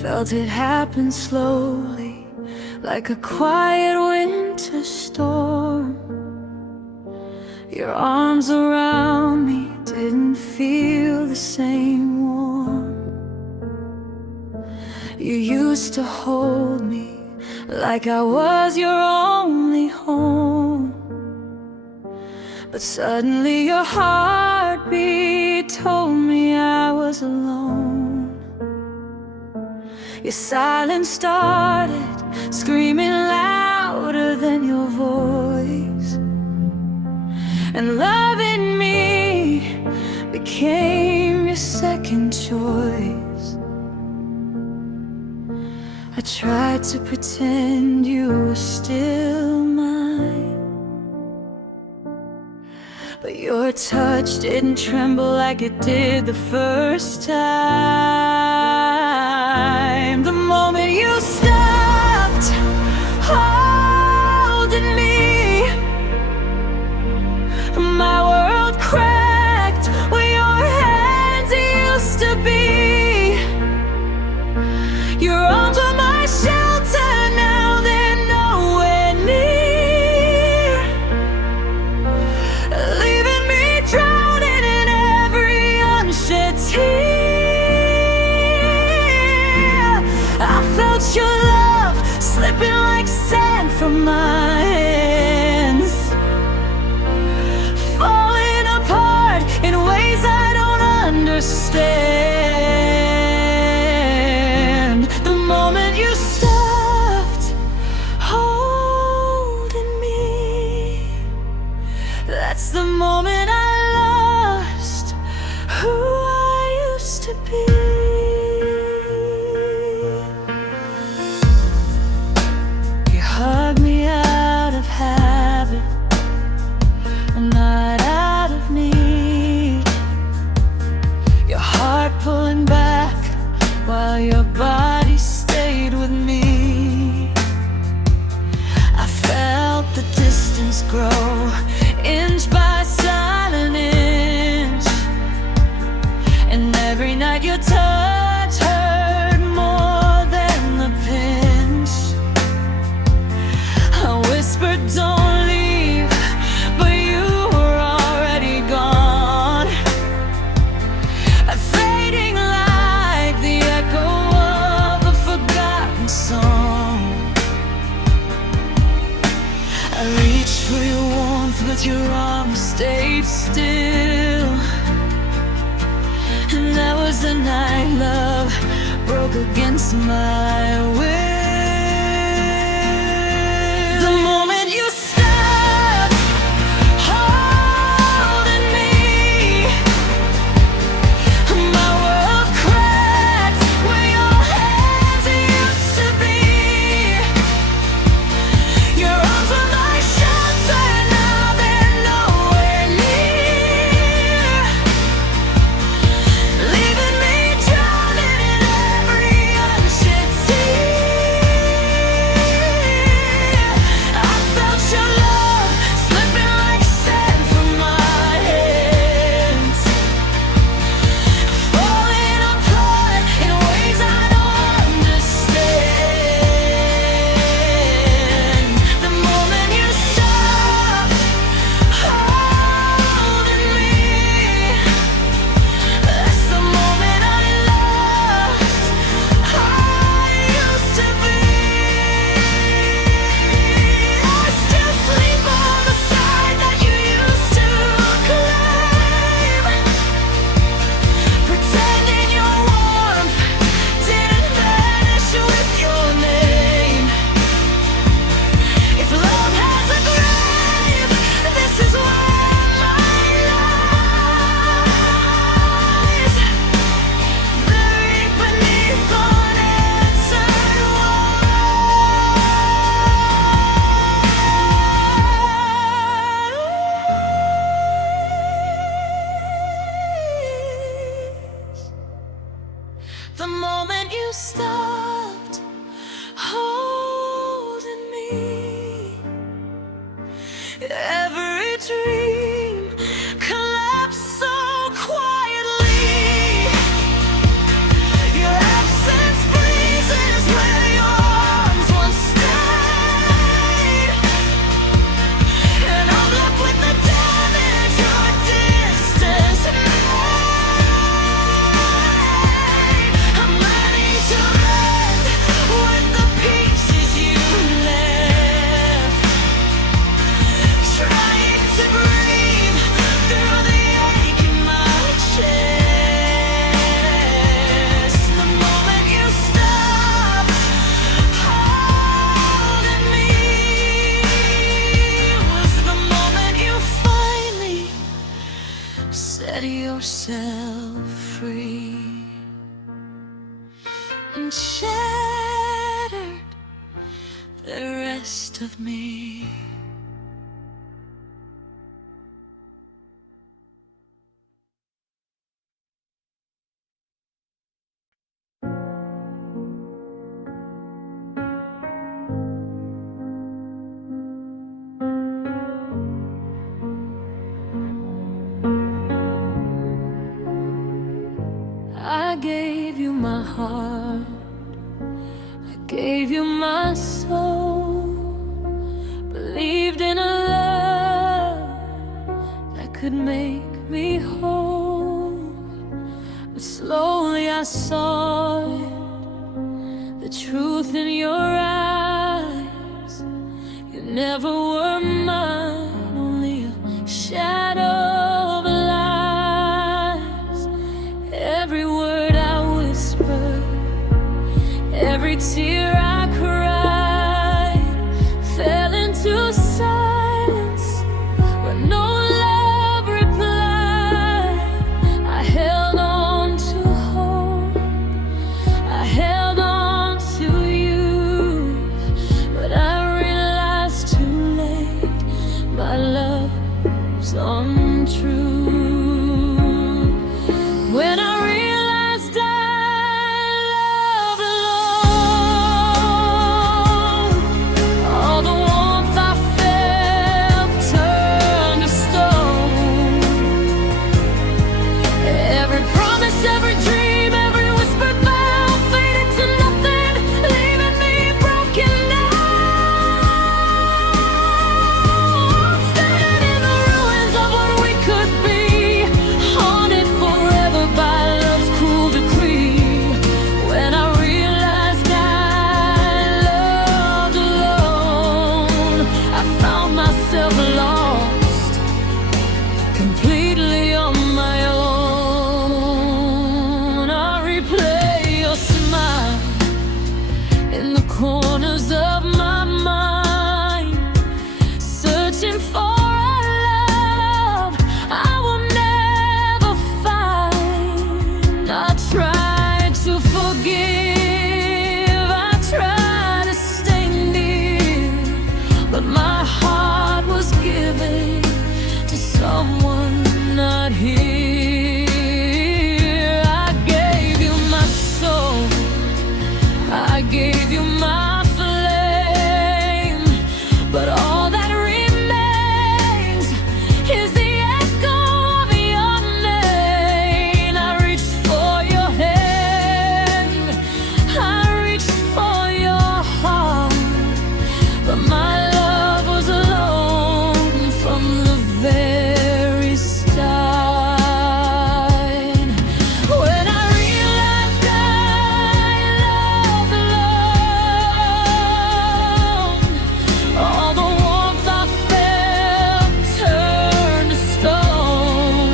Felt it happen slowly, like a quiet winter storm. Your arms around me didn't feel the same warm. You used to hold me like I was your only home. But suddenly your heartbeat told me I was alone. Your silence started screaming louder than your voice, and loving me became your second choice. I tried to pretend you were still mine, but your touch didn't tremble like it did the first time. The moment you stopped holding me, my world cracked where your hands used to be. Your arms were my shelter, now they're nowhere near, leaving me drowning in every unshed tear. I felt your love slipping like sand from my hands, falling apart in ways I don't understand. The moment you stopped holding me, that's the moment I lost who I used to be. You hugged me out of habit, not out of need. Your heart pulling back while your body stayed with me. I felt the distance grow, inch by silent inch, and every night your touch hurt more than the pinch. I whispered, don't leave, but you were already gone, fading like the echo of a forgotten song. I reached for your warmth, but your arms stayed still, and that was the night love broke against my will. The moment you stopped holding me, my world cracked where your hands used to be. Your arms were my shelter, now they're nowhere near, leaving me drowning in every unshed most of me. I gave you my heart, I gave you my soul, believed in a love that could make me whole. But slowly I saw it, the truth in your eyes. You never were mine, only a shadow of lies. Every word I whispered, every tear I cried, fell into silence, but no love replied. I held on to hope, I held on to you, but I realized too late my love's untrue. When I realized I loved alone, all the warmth I felt turned to stone. Every promise, every dream, every whispered vow faded to nothing, leaving me broken now. I'm standing in the ruins of what we could be, haunted forever by love's cruel decree. When I realized I loved alone, I found myself lost, completely on my own. I replay your smile in the corners of my mind, searching for a love I will never find. I tried to forgive, I tried to stay near, but my heart was given to someone not here. I gave you my soul, I gave you my flame, but all that remains is the echo of your name. I reached for your hand, I reached for your heart, but my love was alone from the very start. When I realized I loved alone, all the warmth I felt turned to stone.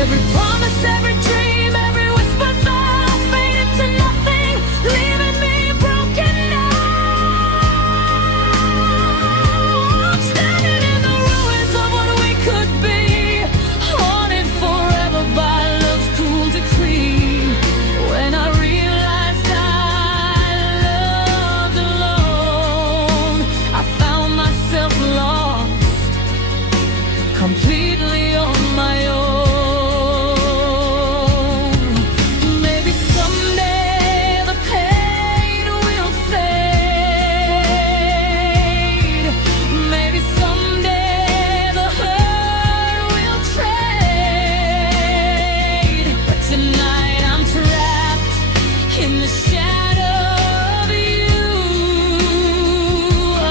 Every promise, every dream, every whispered vow faded to nothing, leaving me broken now. I'm standing in the ruins of what we could be, haunted forever by love's cruel decree. When I realized I loved alone, I found myself lost, completely on my own. Maybe someday the pain will fade, maybe someday the hurt will trade, but tonight I'm trapped in the shadow of you,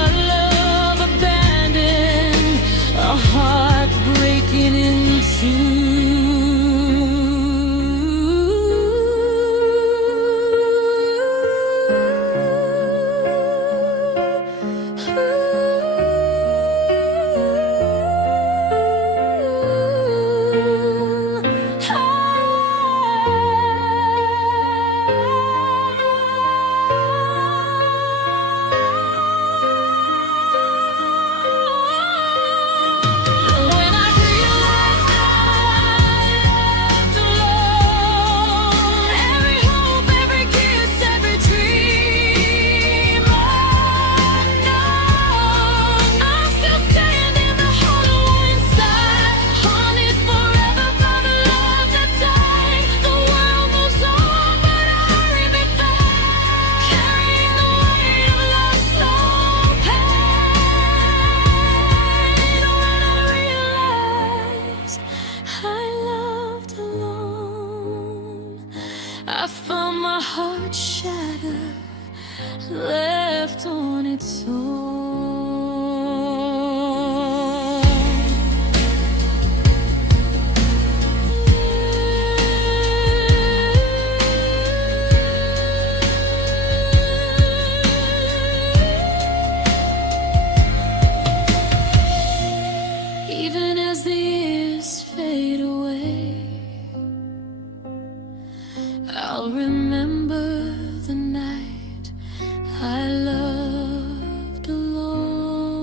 a love abandoned, a heart breaking in two. left on its own. Even as the years fade away, I'll remember the night I loved alone,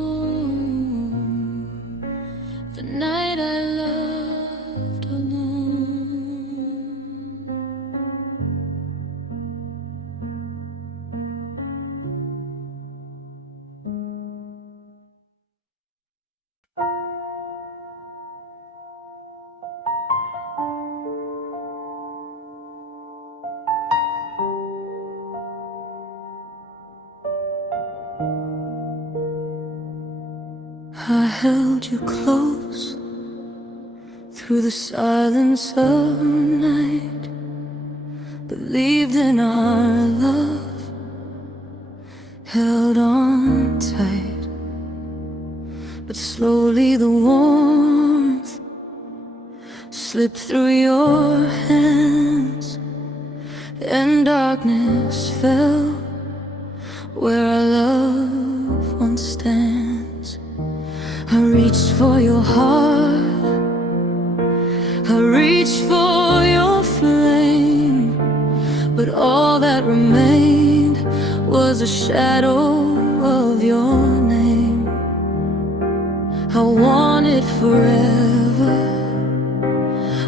the night I loved alone. I held you close through the silence of night, believed in our love, held on tight. But slowly the warmth slipped through your hands, and darkness fell where our love once stands. I reached for your heart, I reached for your flame, but all that remained was a shadow of your name. I wanted forever,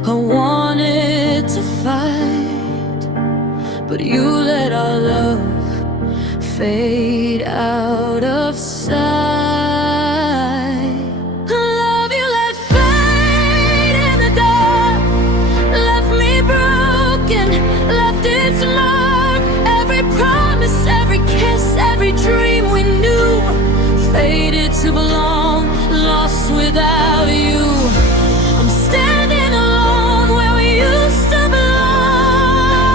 I wanted to fight, but you let our love fade out of sight. To belong, lost without you. I'm standing alone where we used to belong,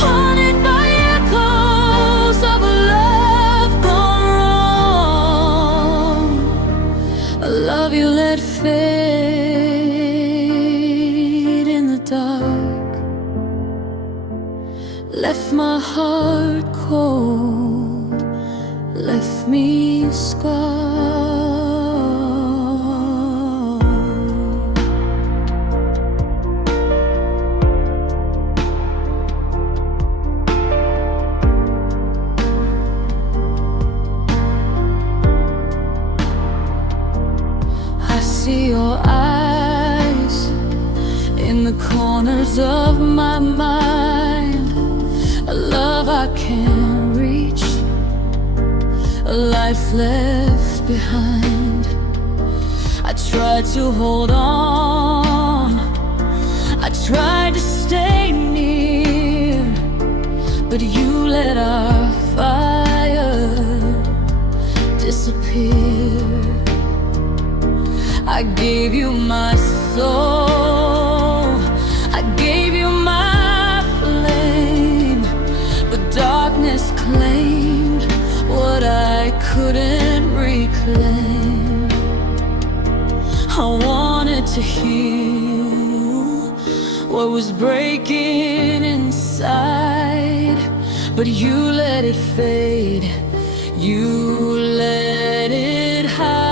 haunted by echoes of a love gone wrong, a love you let fade in the dark, left my heart cold, left me scarred. I see your eyes in the corners of my mind, a love I can't reach, a life left behind. I tried to hold on, I tried to stay near, but you let our fire disappear. I gave you my soul, I gave you my flame, but darkness claimed what I couldn't reclaim. I wanted to heal what was breaking inside, but you let it fade, you let it hide.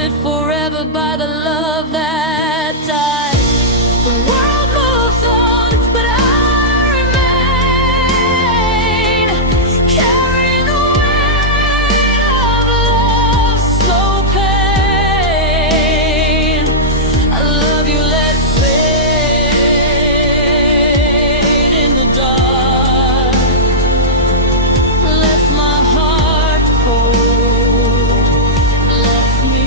haunted forever by the love that died. The world moves on, but I remain, carrying the weight of love's slow pain. I love you, let's fade in the dark. Left my heart cold, left me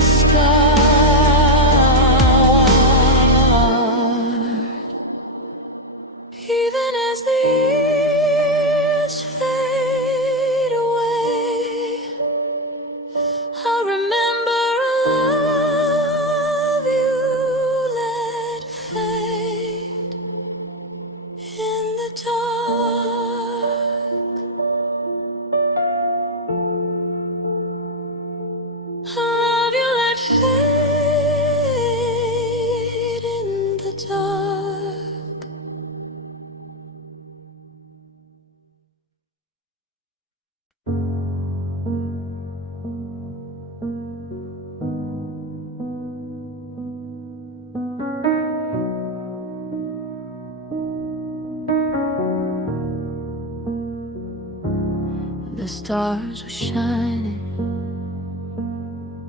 scarred. Even as the years fade away, I'll remember a love you let fade in the dark. A love you let fade in the dark. The stars were shining,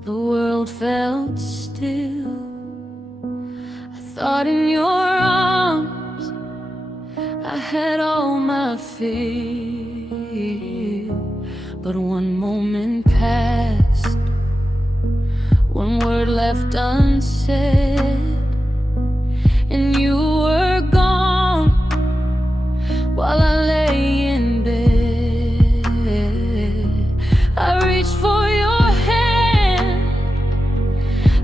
the world felt still. I thought in your arms I had all my fill. But one moment passed, one word left unsaid, and you were gone while I lay in bed. I reached for your hand,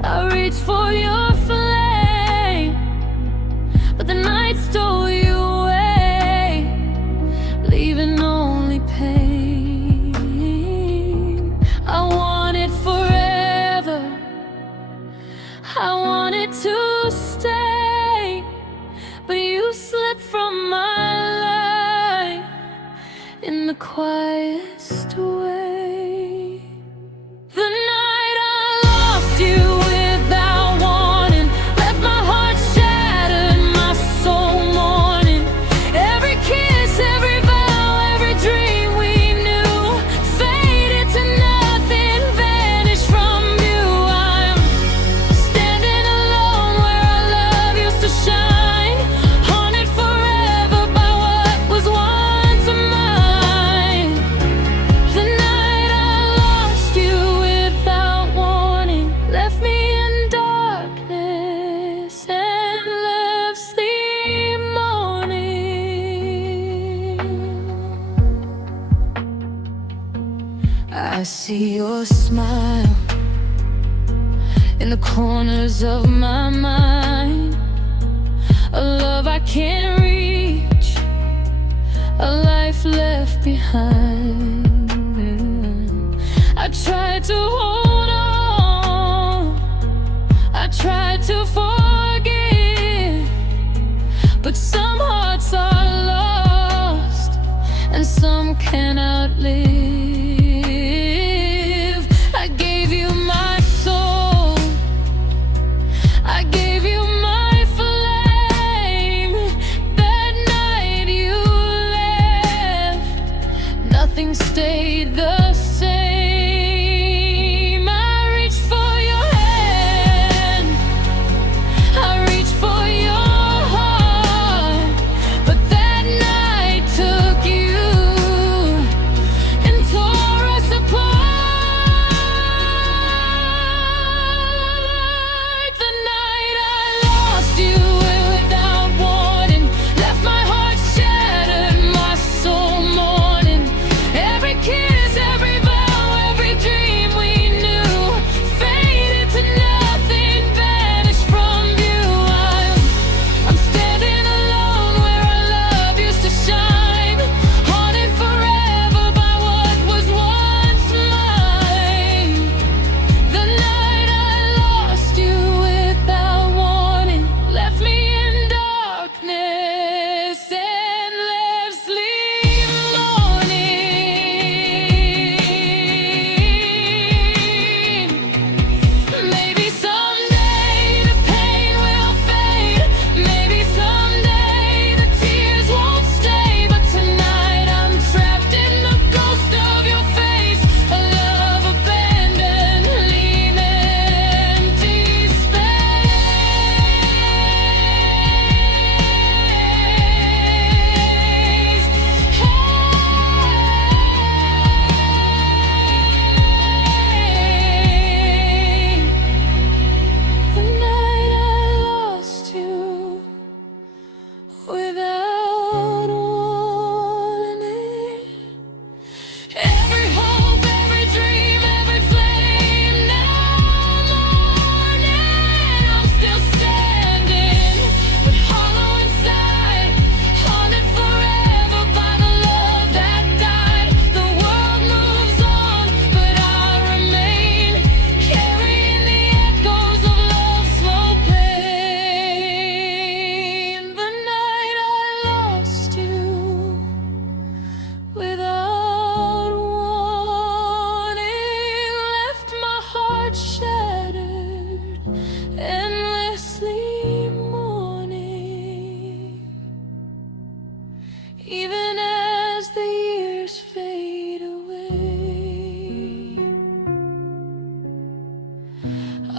I reached for your flame, but the night stole you away, leaving only pain. I wanted forever, I wanted to stay, but you slipped from my life in the quietest way. The night I lost you without warning, left my heart shattered, my soul mourning. Every kiss, every vow, every dream we knew faded to nothing, vanished from view. I'm standing alone where our love used to shine, haunted forever by what was once mine. The night I lost you without warning, left me in darkness and endlessly mourning. I see your smile in the corners of my mind, a love I can't reach, a life left behind. I tried to hold on, I tried to forgive, but some hearts are lost and some cannot live. I gave you my soul, I gave you my flame. That night you left, nothing stayed the same.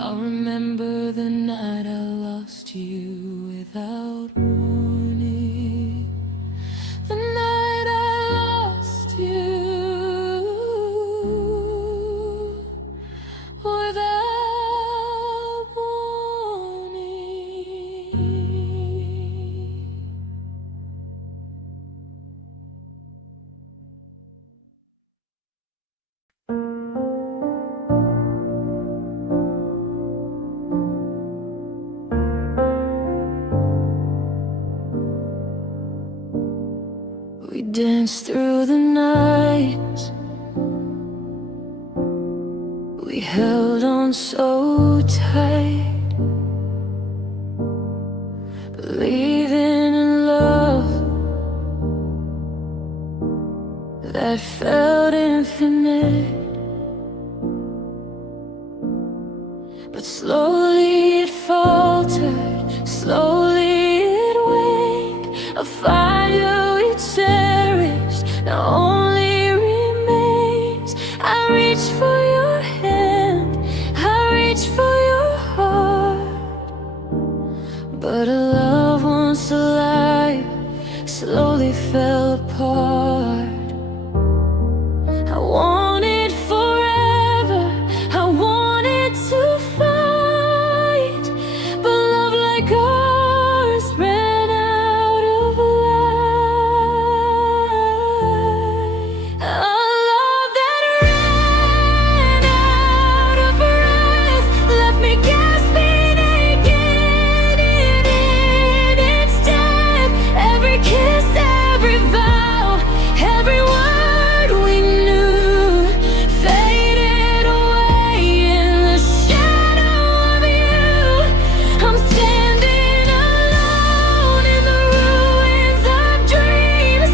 I'll remember the night I lost you without warning. The night I lost you without warning. We danced through the night, we held on so tight, believing in love that felt infinite. But slowly it faltered, slowly it waned. A fire we cherished now only remains. I reach for your hand, I reach for your heart, but a love once alive slowly fell apart. I wanted forever, I wanted to fight, but love like ours ran out of light. A love that ran out of breath left me gasping again in its depth. Every kiss, every vow, every word we knew faded away in the shadow of you. I'm standing alone in the ruins of dreams,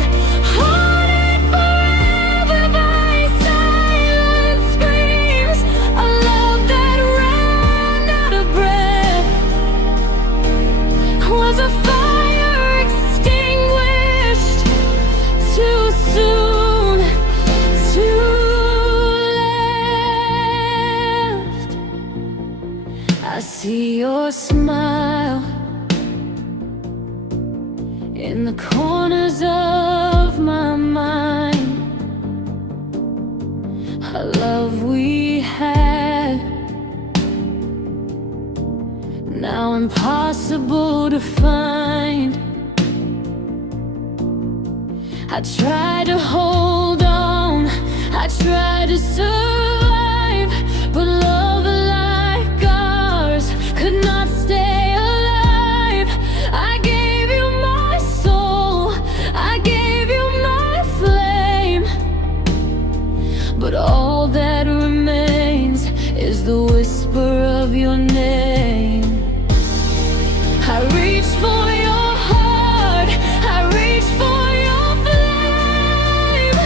haunted forever by silent screams. A love that ran out of breath was a fire extinguished too soon, too left. I see your smile in the corners of my mind. A love we had, now impossible to find. I tried to hold on, I tried to survive, but love like ours could not stay alive. I gave you my soul, I gave you my flame, but all that remains is the whisper of your name. I reach for your heart, I reach for your flame,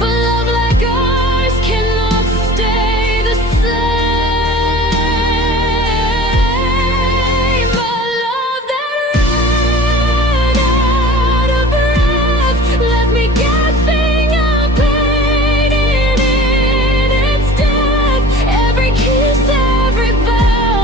but love like ours cannot stay the same. A love that ran out of breath left me gasping up pain in its depth. Every kiss, every vow,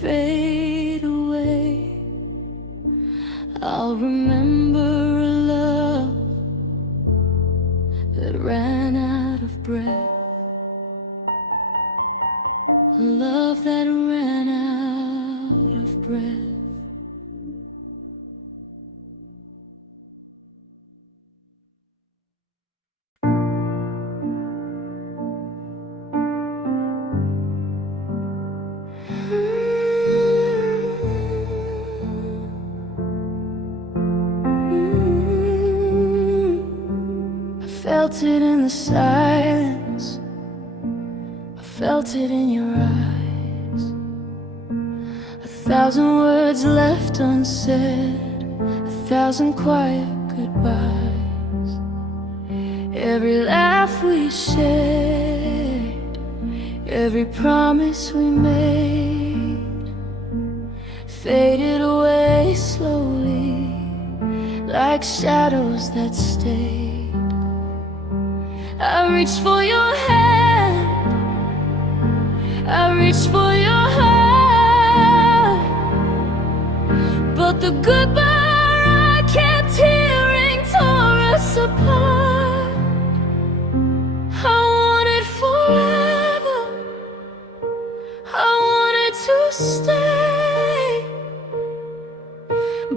fade away. I'll remember a love that ran out of breath, a love that ran out of breath. I felt it in the silence, I felt it in your eyes. 1,000 words left unsaid, 1,000 quiet goodbyes. Every laugh we shared, every promise we made, faded away slowly, like shadows that stayed. I reached for your hand, I reached for your heart, but the goodbye I kept hearing tore us apart. I wanted forever, I wanted to stay,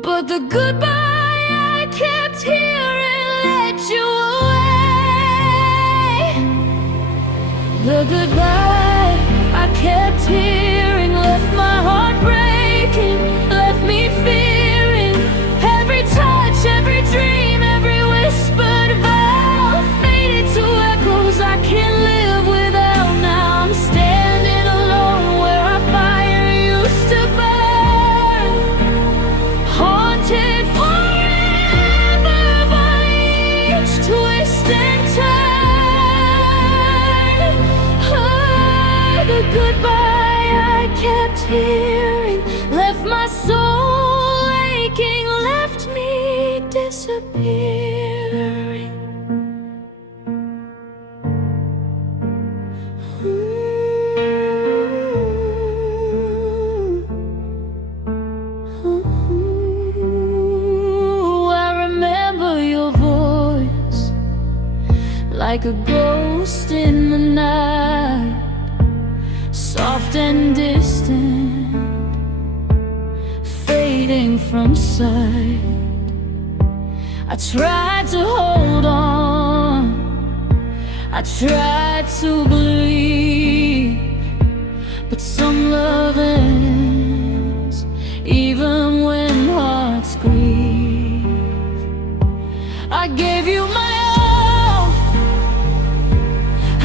but the goodbye I kept hearing led you away. The goodbye I kept hearing left my heart breaking, left me fearing. Every touch, every dream, every whispered vow faded to echoes I can't live without. Now I'm standing alone where our fire used to burn, haunted forever by each twist and turn. The goodbye I kept hearing left my soul aching, left me disappearing. I remember your voice like a ghost in the night, soft and distant, fading from sight. I tried to hold on, I tried to believe, but some love ends even when hearts grieve. I gave you my all,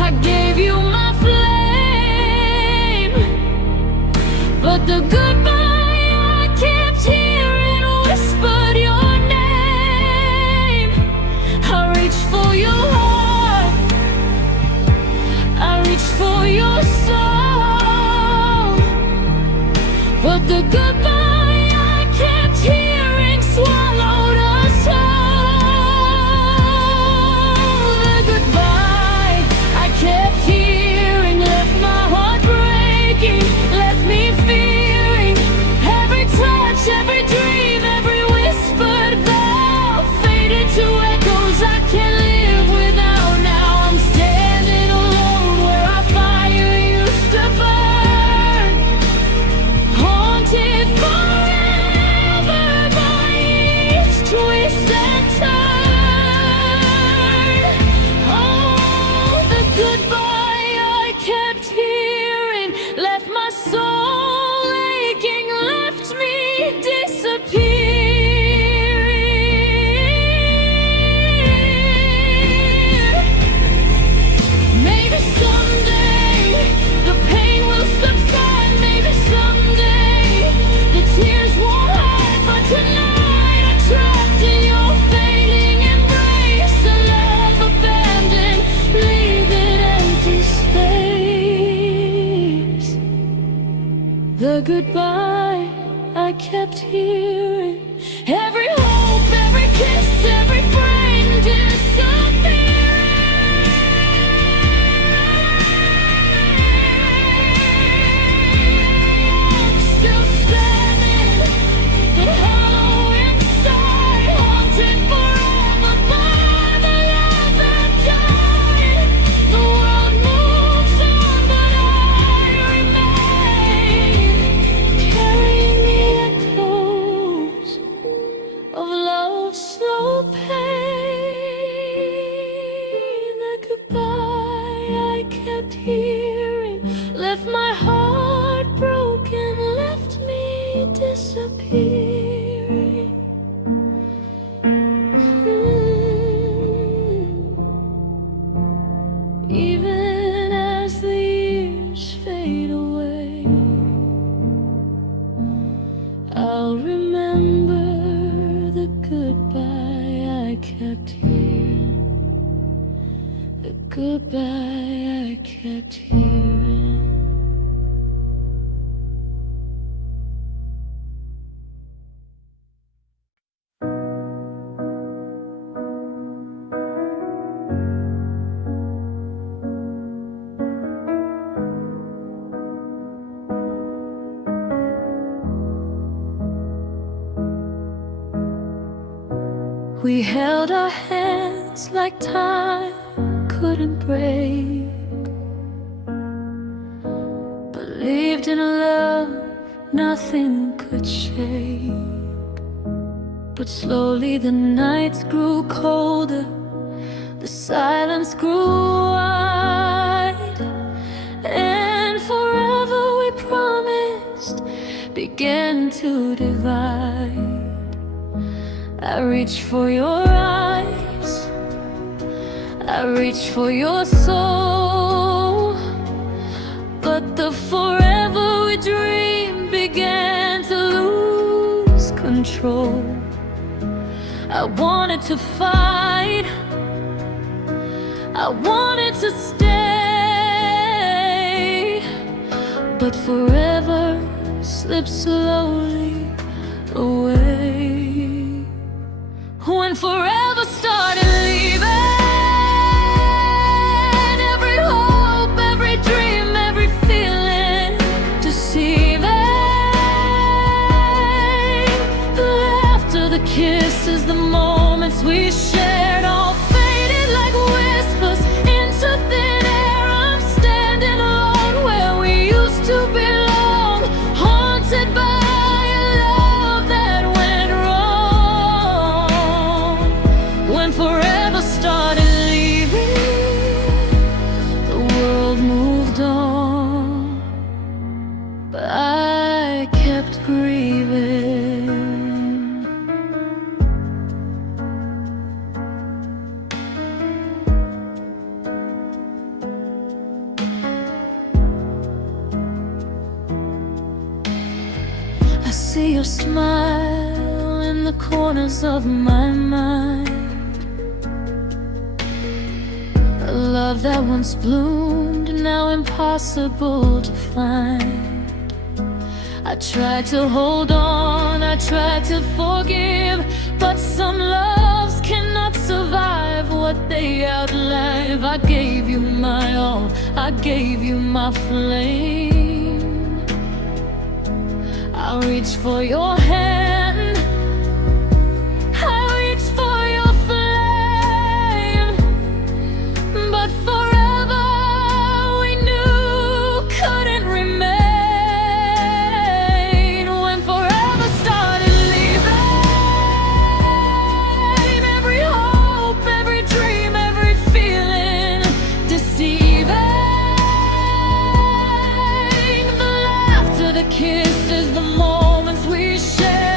I gave you my flame, but the goodbye I kept hearing whispered your name. I reached for your heart, I reached for your soul, but the goodbye I kept hearing swallowed us whole. The goodbye I kept hearing left my heart breaking, left me fearing. Every touch, every dream, every whispered vow faded to echoes I can't live without. Now I'm standing alone where our fire used to burn, haunted forever by each twist and turn. Oh, the goodbye I kept hearing left my soul aching, left me disappearing. Maybe someday the pain will subside, maybe someday the tears won't hide, but tonight I'm trapped in your fading embrace, a love abandoned, leaving empty space. The goodbye I kept hearing, every hope, every kiss, every frame disappearing. disappearing. Even as the years fade away, I'll remember the goodbye I kept here, the goodbye I kept hearing. We held our hands like time couldn't break, believed in a love nothing could shake. But slowly the nights grew colder, the silence grew wide, and forever we promised began to divide. I reach for your eyes, I reach for your soul, but the forever we dreamed began to lose control. I wanted to fight, I wanted to stay, but forever slipped slowly away. When forever started leaving, every hope, every dream, every feeling deceiving. The laughter, the kisses, the moments we shared all faded like whispers into thin air. I'm standing alone where we used to belong, haunted by forever started leaving. The world moved on, but I kept grieving. I see your smile in the corners of my mind, a love that once bloomed, now impossible to find. I tried to hold on, I tried to forgive, but some loves cannot survive what they outlive. I gave you my all, I gave you my flame. I reach for your hand, I reach for your flame, but forever we knew couldn't remain. When forever started leaving, every hope, every dream, every feeling deceiving. The laughter, the kisses, the moments we shared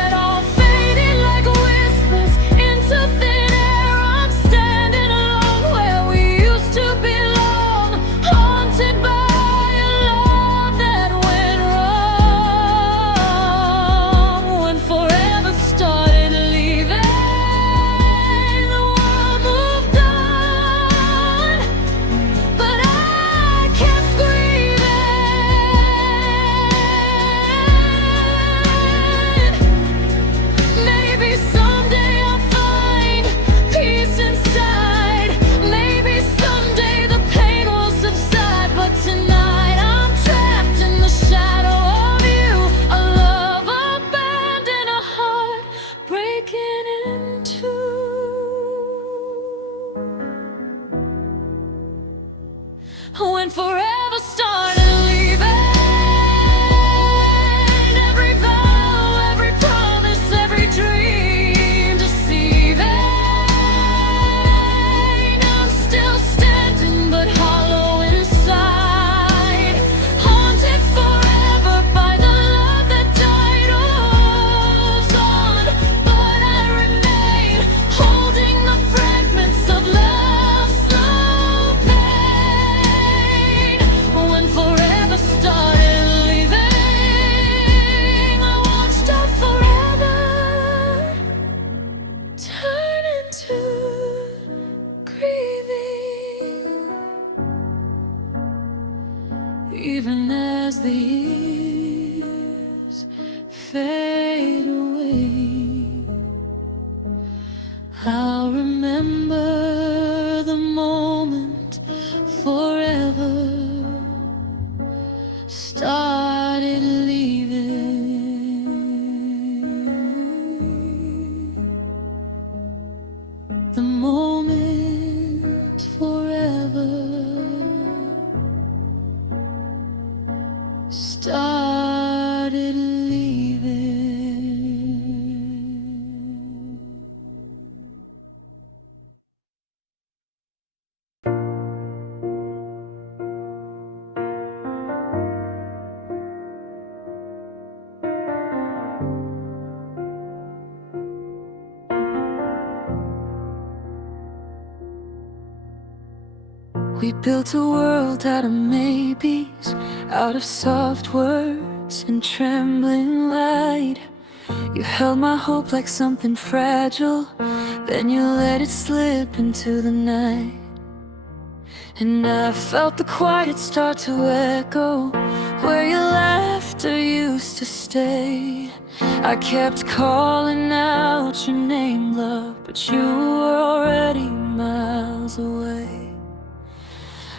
fade away. I'll remember the moment forever started leaving. The moment forever started leaving. We built a world out of maybes, out of soft words and trembling light. You held my hope like something fragile, then you let it slip into the night. And I felt the quiet start to echo where your laughter used to stay. I kept calling out your name, love, but you were already miles away.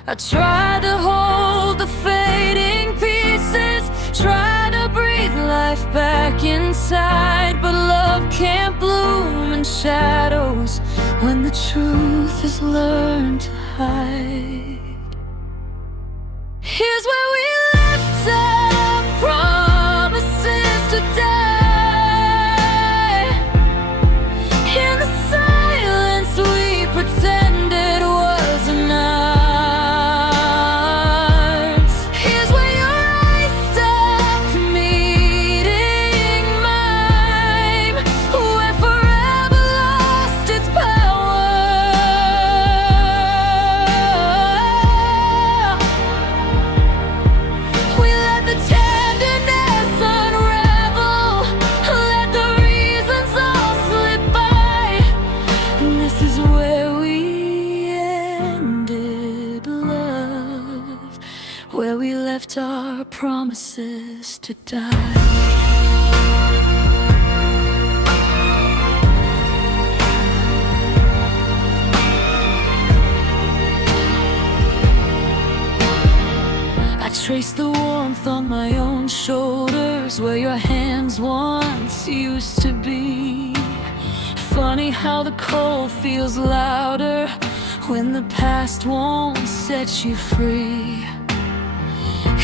I tried to hold the fading pieces, tried to breathe life back inside, but love can't bloom in shadows when the truth is learned to hide. Here's where we left our promises to die. In the silence we pretended wasn't ours. Where we left our promises to die. I traced the warmth on my own shoulders where your hands once used to be. Funny how the cold feels louder when the past won't set you free.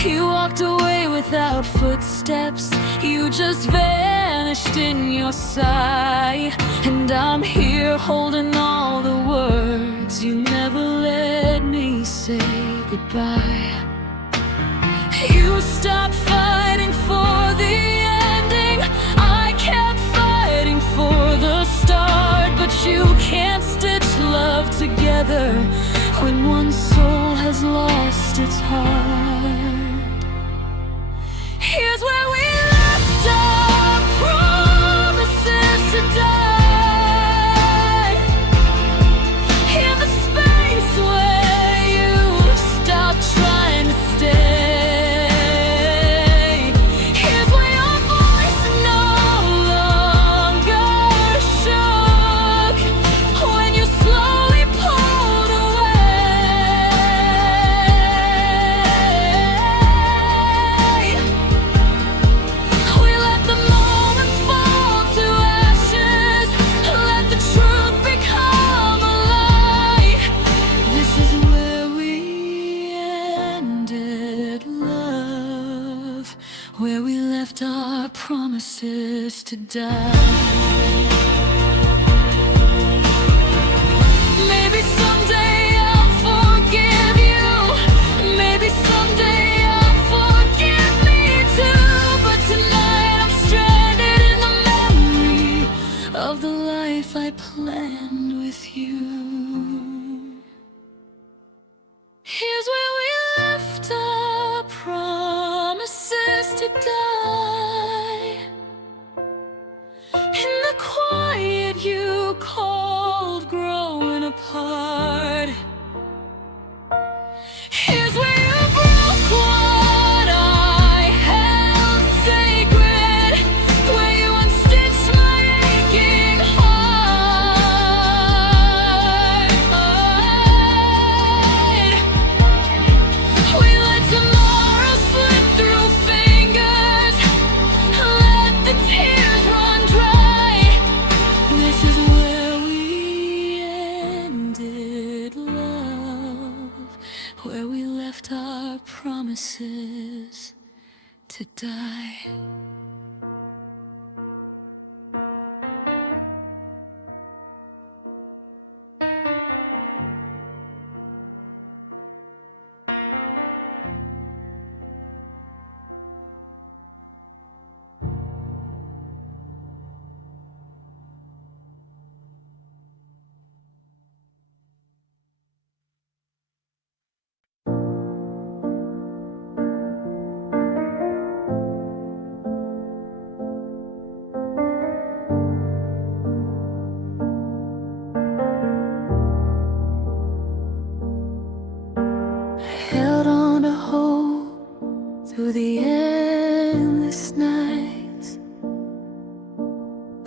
You walked away without footsteps, you just vanished in your sigh. And I'm here holding all the words you never let me say goodbye. You stopped fighting for the ending, I kept fighting for the start. But you can't stitch love together when one soul has lost its heart. Here's where we left our promises to die. In the space where you stopped trying to stay. Here's where your voice no longer shook when you slowly pulled away. We let the moments fall to ashes, let the truth become a lie. This is where we ended love, where we left our promises to die. Maybe someday I'll forgive you, maybe someday I'll forgive me too. But tonight I'm stranded in the memory of the life I planned with you. Here's where we left our promises to die. In the quiet you called growing apart. Here's where you broke what I held sacred,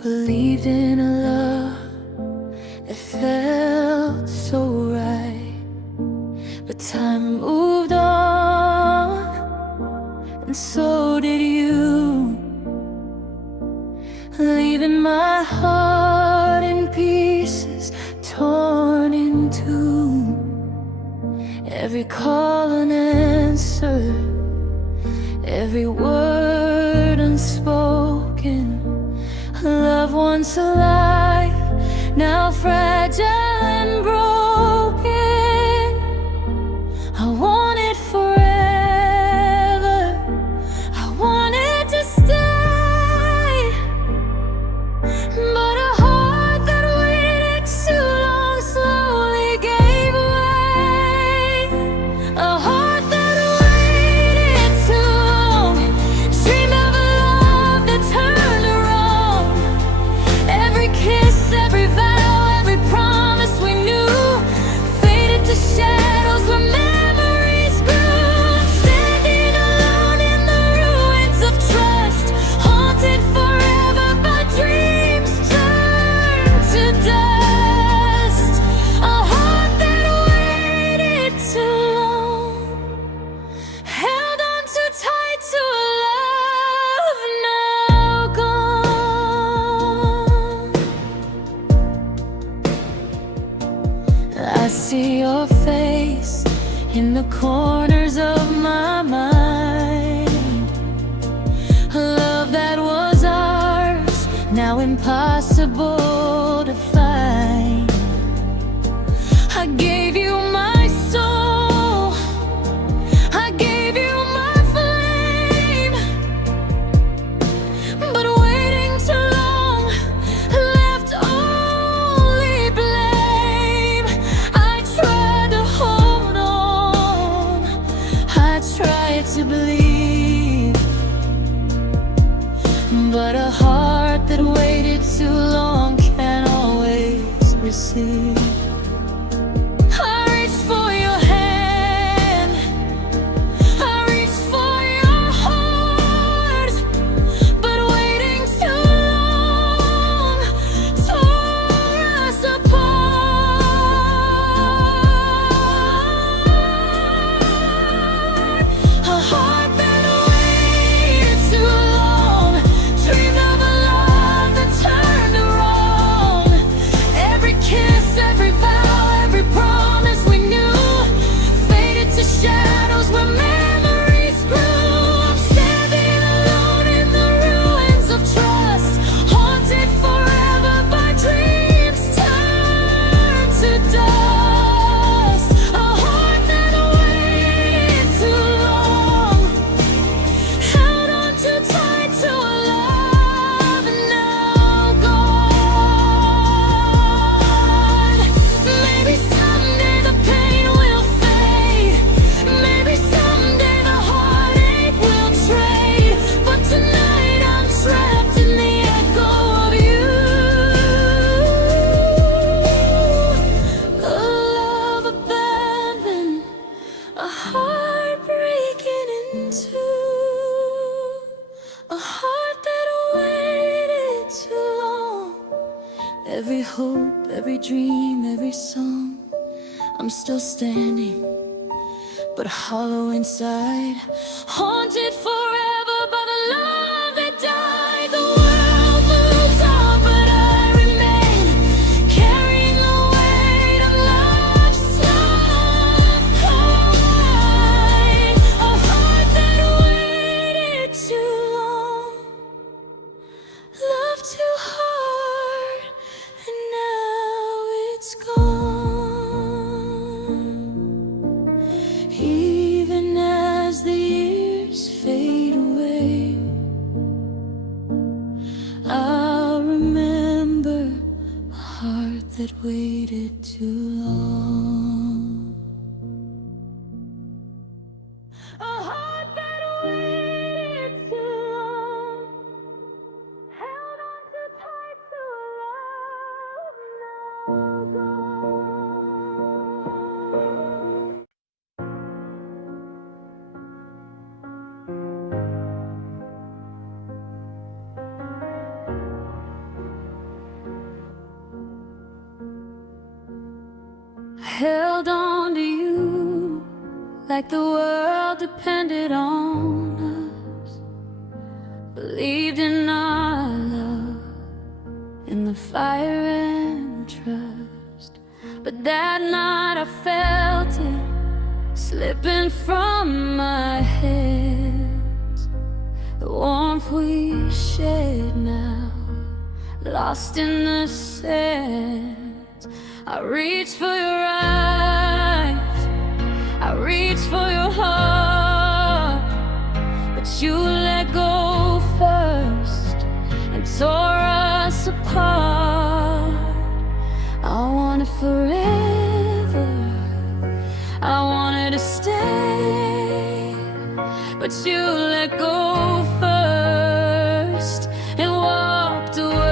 believed in a love that felt so right. But time moved on, and so did you, leaving my heart in pieces, torn in two. Every call unanswered, every word unspoken. Love once alive, now fragile and broken. I want it forever, I want it to stay. But a heart that waited too long slowly gave way. A heart that waited too long dreamed of a love that turned wrong. Every kiss, every vow, every promise we knew faded to shadows where memories grew. I'm standing alone in the ruins of trust, haunted forever by dreams turned to dust. A heart that waited too long, held on too tight to a love now gone. I see your face in the corners of my mind. A love that was ours, now impossible to find. I gave you my soul, I gave you my flame, but waiting too long left only blame. I tried to hold on, I tried to believe, but a heart that waited too long can't always receive. I reached for your hand, I reached for your heart, but waiting too long tore us apart. A heart that waited too long dreamed of a love that turned wrong. Every kiss, every vow, every promise we knew faded to shadows where memories grew. I'm standing alone in the ruins of trust, haunted forever by dreams turned to dust. A heart that waited too long, held on too tight to a love now gone. Maybe someday the pain will fade, maybe someday the heartache will trade, but tonight I'm trapped in the echo of you. A love abandoned, a heart breaking in two, a heart that waited too long. Every hope, every dream, every song, I'm still standing, but hollow inside, haunted forever by the love that died. The world moves on, but I remain, carrying the weight of love's sunlight. A heart that waited too long, loved too hard, and now it's gone. Even as the years fade away, I'll remember a heart that waited too long. A heart that waited too long, held on too tight to a love now gone. held on to you like the world depended on us. Believed in our love, in the fire and trust. But that night I felt it slipping from my hands. The warmth we shared now, lost in the sand. I reached for your eyes, I reached for your heart, but you let go first and tore us apart. I wanted forever, I wanted to stay, but you let go first and walked away.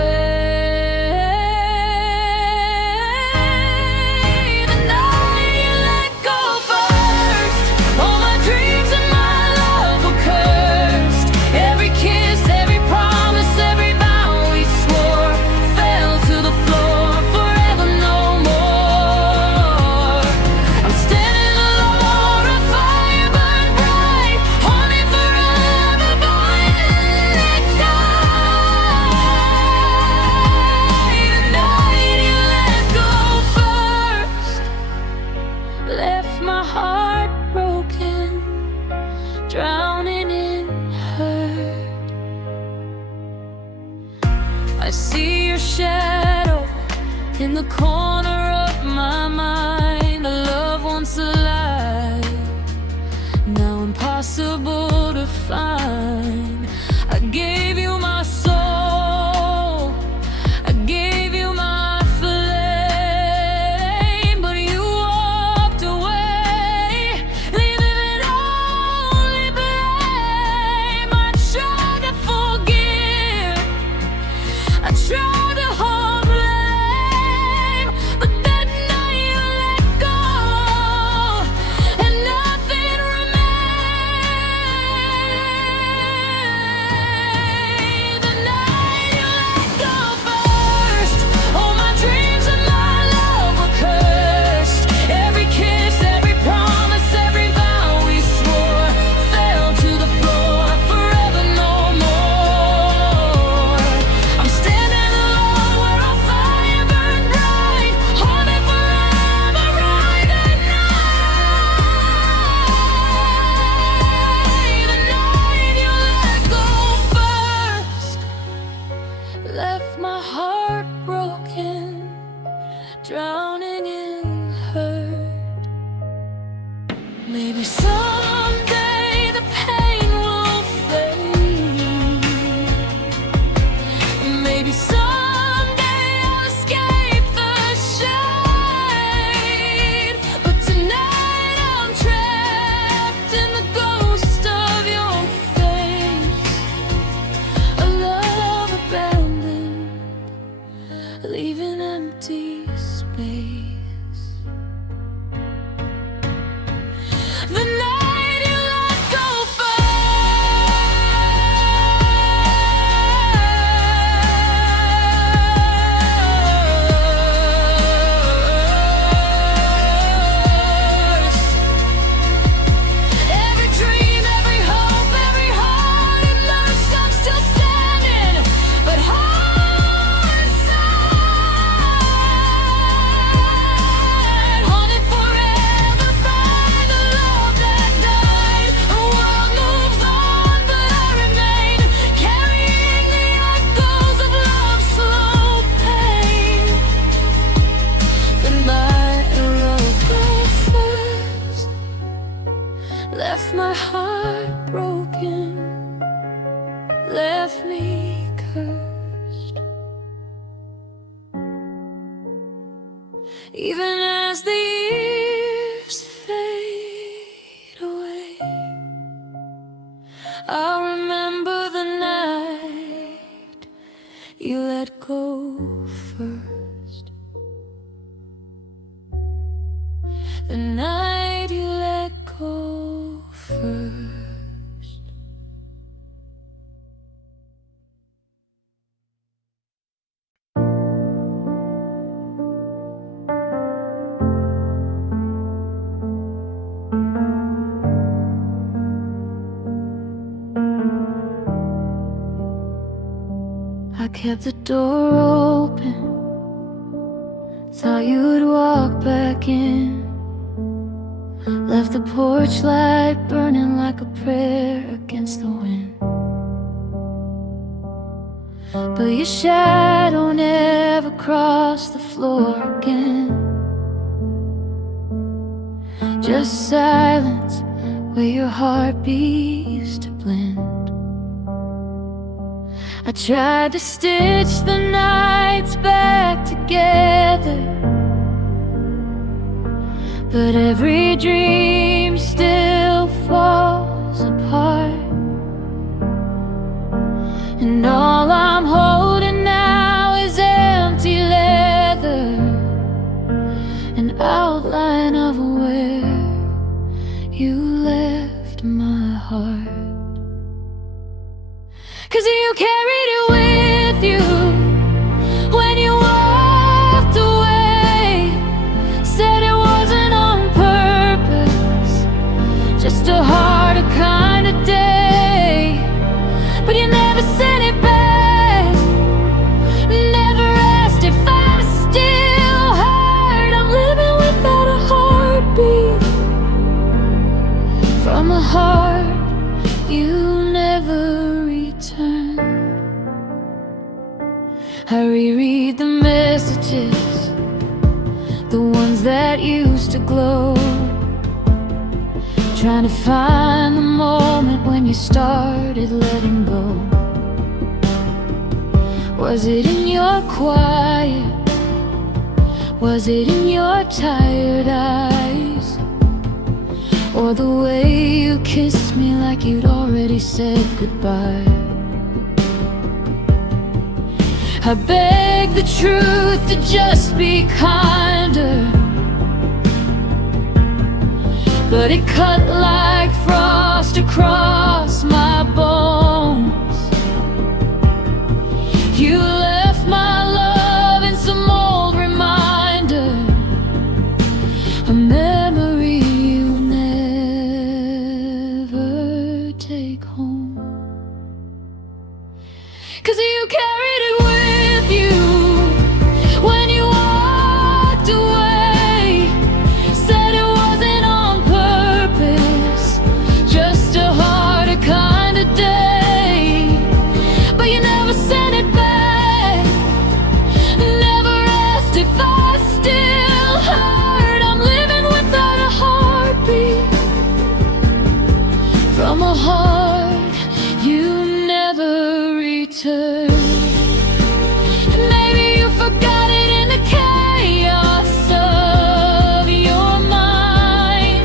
I see your shadow in the corner of my mind. A love once alive, now impossible to find. I gave you my soul, I gave you my flame, but you walked away, leaving it only blame. I tried to forgive, I tried to hold blame, but that night you let go, and nothing remained. The night you let go first, all my dreams and my love were cursed. Every kiss, every promise, every vow we swore fell to the floor, forever no more. I'm standing alone where our fire burned bright, haunted forever right that night. The night you let go first left my heart broken, drowning in hurt. Maybe someday the pain will fade, maybe someday I'll escape the shade, but tonight I'm trapped in the ghost of your face. A love abandoned, leaving empty space. The night you let go first. Every dream, every hope, every heart immersed, I'm still standing, but heart inside, haunted forever by the love that died. The world moves on, but I remain, carrying the echoes of love's slow pain. The night you let go first left my heart broken, left me cursed. Even as the years fade away, I'll remember the night you let go first. The night you let go first. kept the door open, thought you would walk back in. Left the porch light burning like a prayer against the wind. But your shadow never crossed the floor again. Just silence where your heartbeat used to blend. I tried to stitch the nights back together, but every dream still falls apart. And all I'm holding now is empty leather, an outline of where you left my heart. 'Cause you carried it with you when you walked away. Said it wasn't on purpose, just a harder kind of day. But you never sent it back, never asked if I still hurt. I'm living without a heartbeat, from a heart you never returned. I reread the messages, the ones that used to glow, trying to find the moment when you started letting go. Was it in your quiet? Was it in your tired eyes? Or the way you kissed me like you'd already said goodbye? I beg the truth to just be kinder, but it cut like frost across my bones. You left my love in some old reminder, a memory you never take home. 'Cause you carried it with you when you walked away. Said it wasn't on purpose, just a harder kind of day. But you never sent it back, never asked if I still hurt. I'm living without a heartbeat, from a heart you never returned. Maybe you forgot it in the chaos of your mind,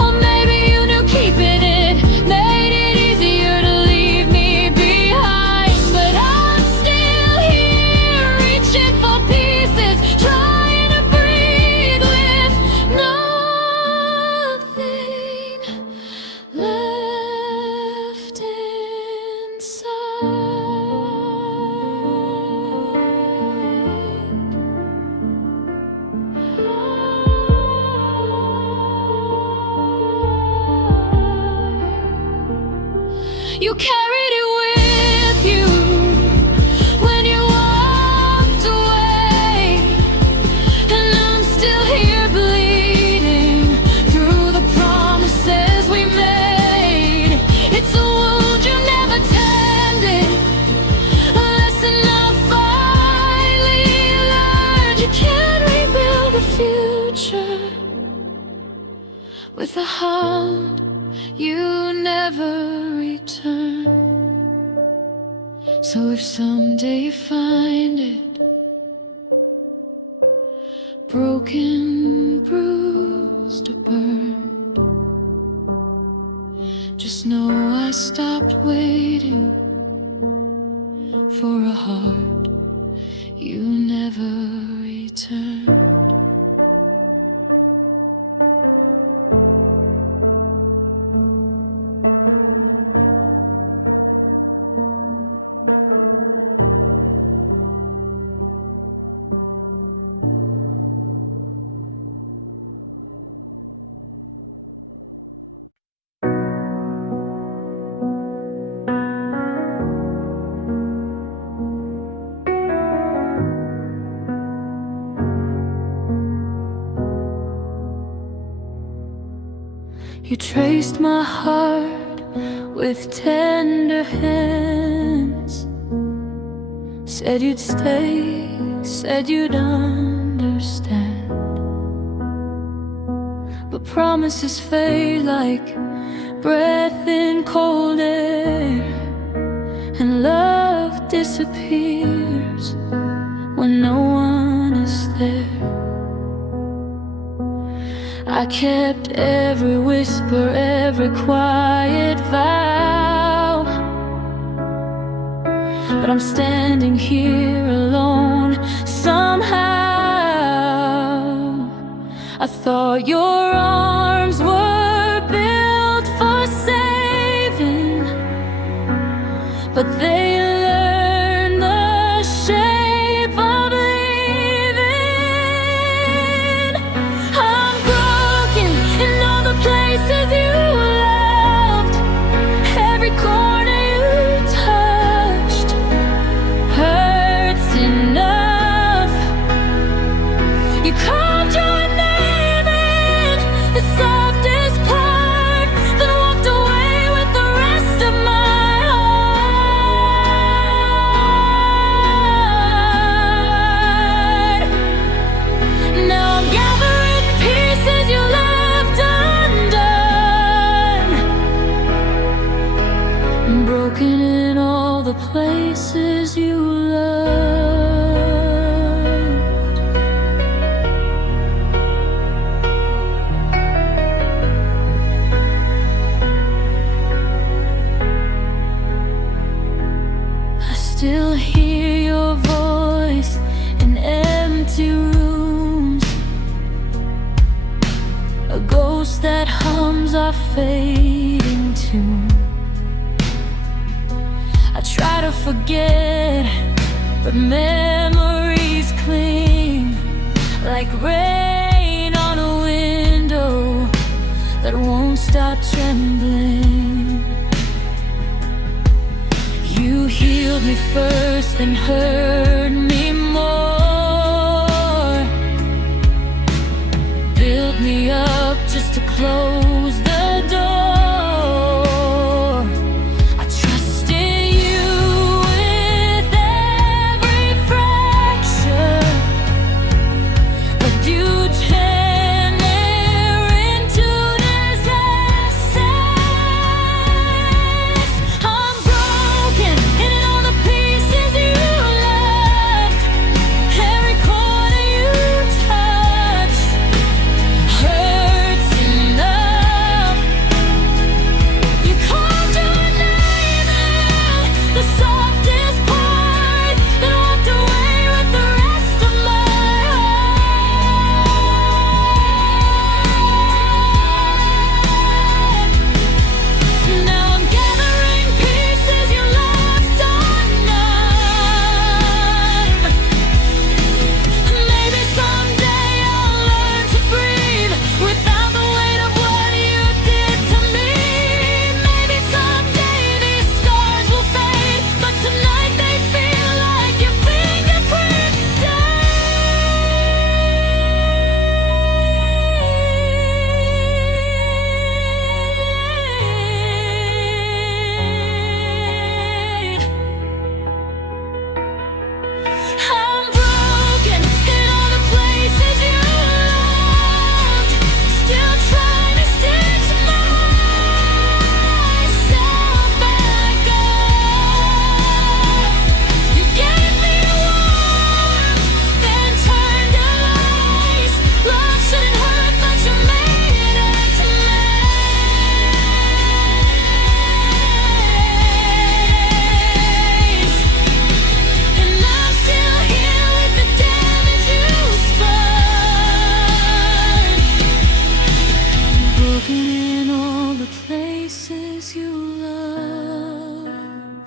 or maybe you knew keeping it made it easier to leave me behind. But I'm still here, reaching for pieces, trying to breathe with nothing left inside. You carried it with you when you walked away, and I'm still here bleeding through the promises we made. It's a wound you never tended, a lesson I finally learned. You can't rebuild a future with a hand you never return. So if someday you find it broken, bruised, or burned, just know I stopped waiting for a heart you never returned. You traced my heart with tender hands. Said you'd stay, said you'd understand. But promises fade like breath in cold air, and love disappears when no one is there. I kept every whisper, every quiet vow, but I'm standing here alone somehow. I thought your arms were built for saving, but they learn the shape of leaving. I'm broken in all the places you loved, every corner you touched hurts enough. You carved your name in the softest part, then walked away with the rest of my heart. Now I'm gathering pieces you left undone, broken in all the places you loved. I still hear your voice in empty rooms, a ghost that hums our fading tune. I try to forget, but memories cling like rain on a window that won't stop trembling. You healed me first and hurt me more, built me up just to close the door. I trusted you with every fracture, but you turn there into disasters. I'm broken in all the pieces you left, every corner you touched hurts enough. You called your name in the softest part, then walked away with the rest of my heart. Now I'm gathering pieces you left undone. Maybe someday I'll learn to breathe without the weight of what you did to me. Maybe someday these scars will fade, but tonight they feel like your fingerprints stayed. I'm broken in all the places you loved, still trying to stitch myself back up. You gave me warmth, then turned to ice. Love shouldn't hurt, but you made it to and I'm still here with the damage you spun. Broken in all the places you loved.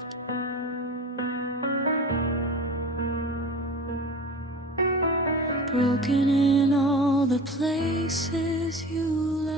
Broken in all the places you loved.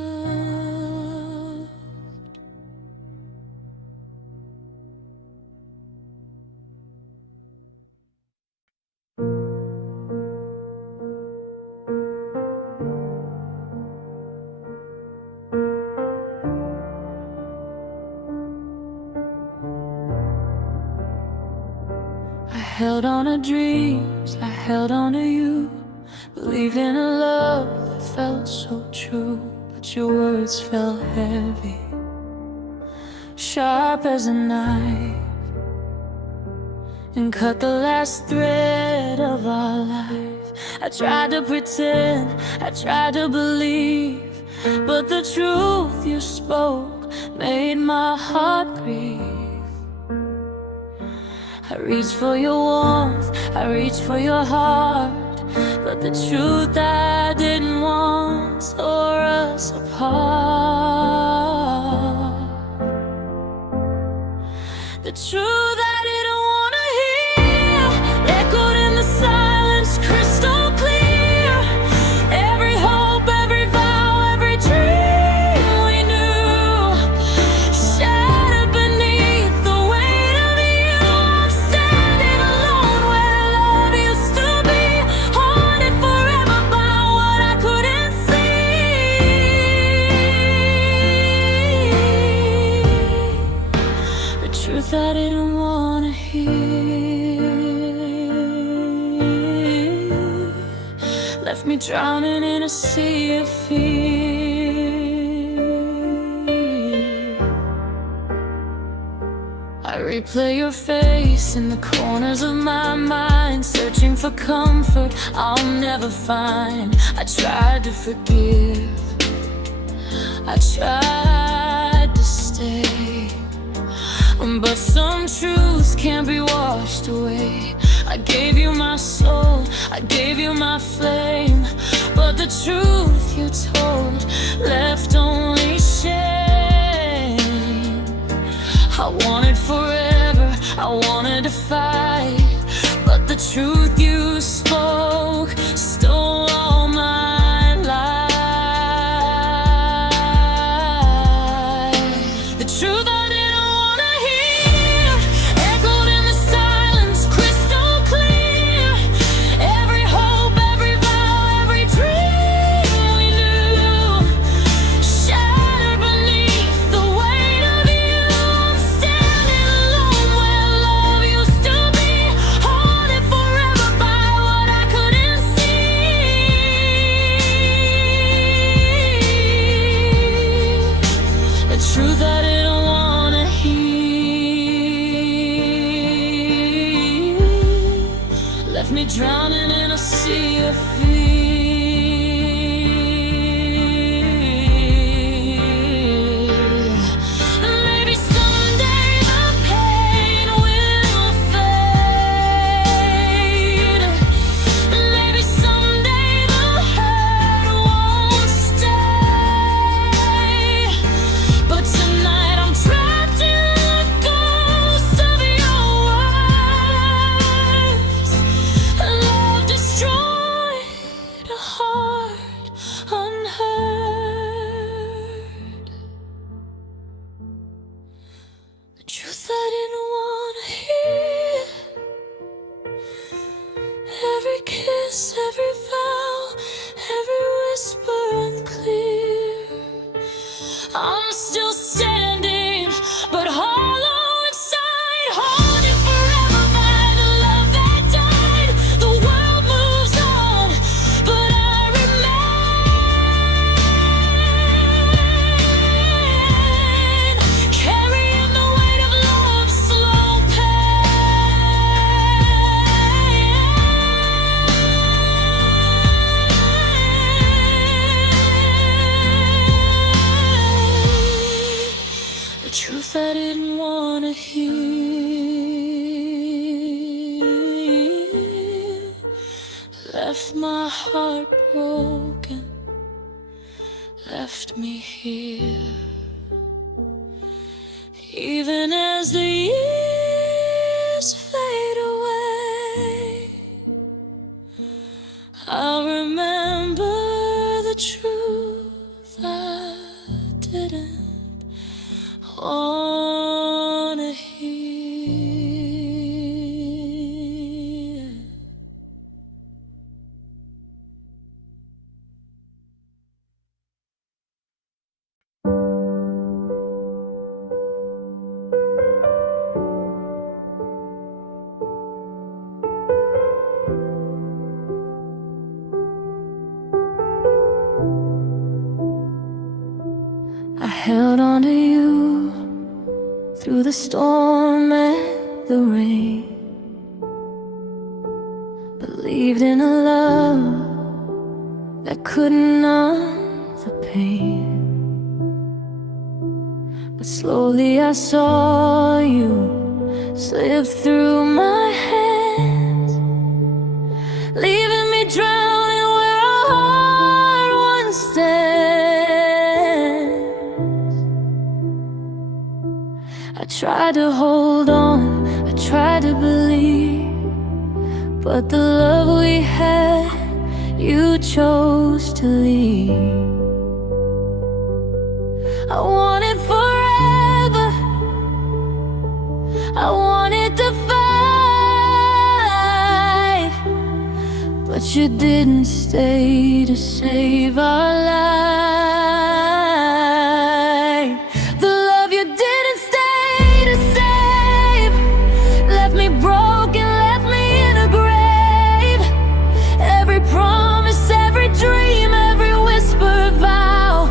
held on to dreams, I held on to you. Believed in a love that felt so true. But your words fell heavy, sharp as a knife, and cut the last thread of our life. I tried to pretend, I tried to believe, but the truth you spoke made my heart grieve. I reached for your warmth, I reached for your heart, but the truth I didn't want tore us apart. The truth I didn't want to hear echoed in the silence, crystal clear. Every hope, every vow, every dream we knew shattered beneath the weight of you. I'm standing alone where love used to be, haunted forever by what I couldn't see. The truth I didn't want to hear left me drowning in a sea of fear. I replay your face in the corners of my mind, searching for comfort I'll never find. I tried to forgive, I tried to stay, but some truths can't be washed away. I gave you my soul, I gave you my flame, but the truth you told left only shame. I wanted forever, I wanted to fight, but the truth you spoke stole all my life. The truth I didn't want to hear echoed in the silence, crystal clear. Every hope, every vow, every dream we knew shattered beneath the weight of you. I'm standing alone where love used to be, haunted forever by what I couldn't see. The truth I didn't want to hear left me drowning in a sea of fear. Maybe someday the pain will fade. Maybe someday the hurt won't stay. But tonight I'm trapped in the ghost of your words. Love destroyed, a heart unheard. The truth I didn't want to hear. Every kiss, every vow, every whisper unclear. I'm still standing, but hollow inside, haunted forever by the love that died. The world moves on, but I remain, carrying the weight of love's slow pain. The truth I didn't want to hear left my heart broken, left me here. Even as the years fade away, I'll remember the truth I didn't want to hear. storm and the rain, believed in a love that could numb the pain. But slowly I saw you slip through my hands, leaving me drowning where our heart once stands. I tried to hold on, I tried to believe, but the love we had, you chose to leave. I wanted forever, I wanted to fight, but you didn't stay to save our life. The love you didn't stay to save left me broken, left me in a grave. Every promise, every dream, every whispered vow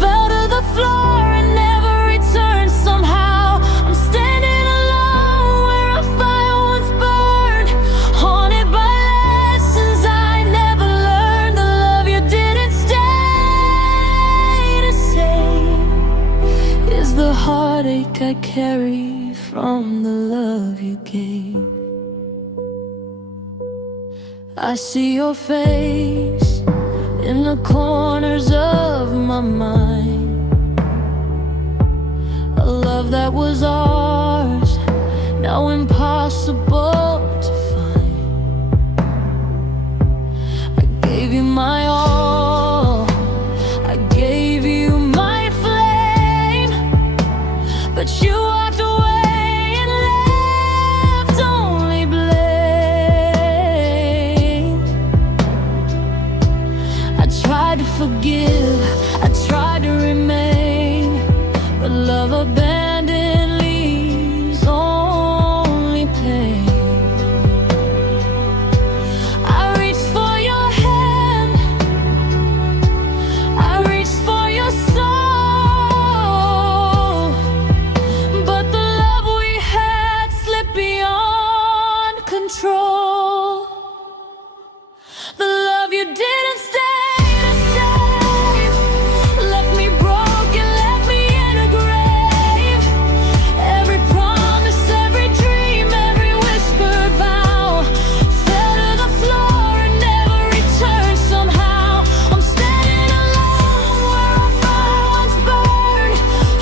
fell to the floor and never returned somehow. I'm standing alone where a fire once burned, haunted by lessons I never learned. The love you didn't stay to save is the heartache I carry from the love you gave. I see your face in the corners of my mind, a love that was ours, now impossible to find. I gave you my all, I gave you my flame, but you walked away and left only blame. I tried to forgive, I tried to remain, but love abandoned leaves only pain. I reached for your hand, I reached for your soul, but the love we had slipped beyond control. The love you didn't stay to save left me broken, left me in a grave. Every promise, every dream, every whispered vow fell to the floor and never returned somehow. I'm standing alone where our fire once burned,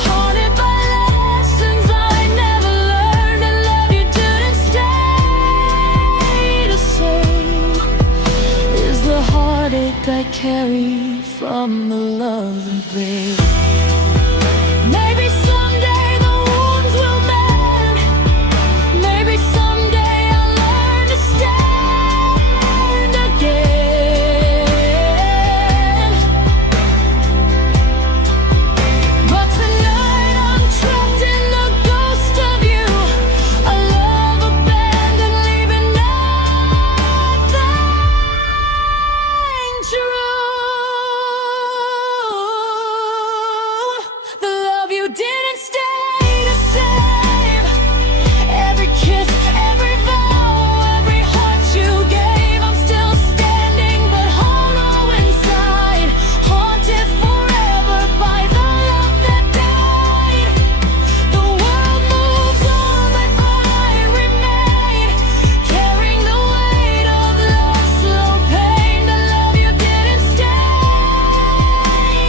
haunted by lessons I never learned. The love you didn't stay to save is the heartache I carry from the love we gave. Maybe someday the wounds will mend, maybe someday I'll learn to stand again. But tonight I'm trapped in the ghost of you, a love abandoned, leaving nothing true. The love you didn't stay to save, every kiss, every vow, every heart you gave. I'm still standing but hollow inside, haunted forever by the love that died. The world moves on but I remain, carrying the weight of love's slow pain. The love you didn't stay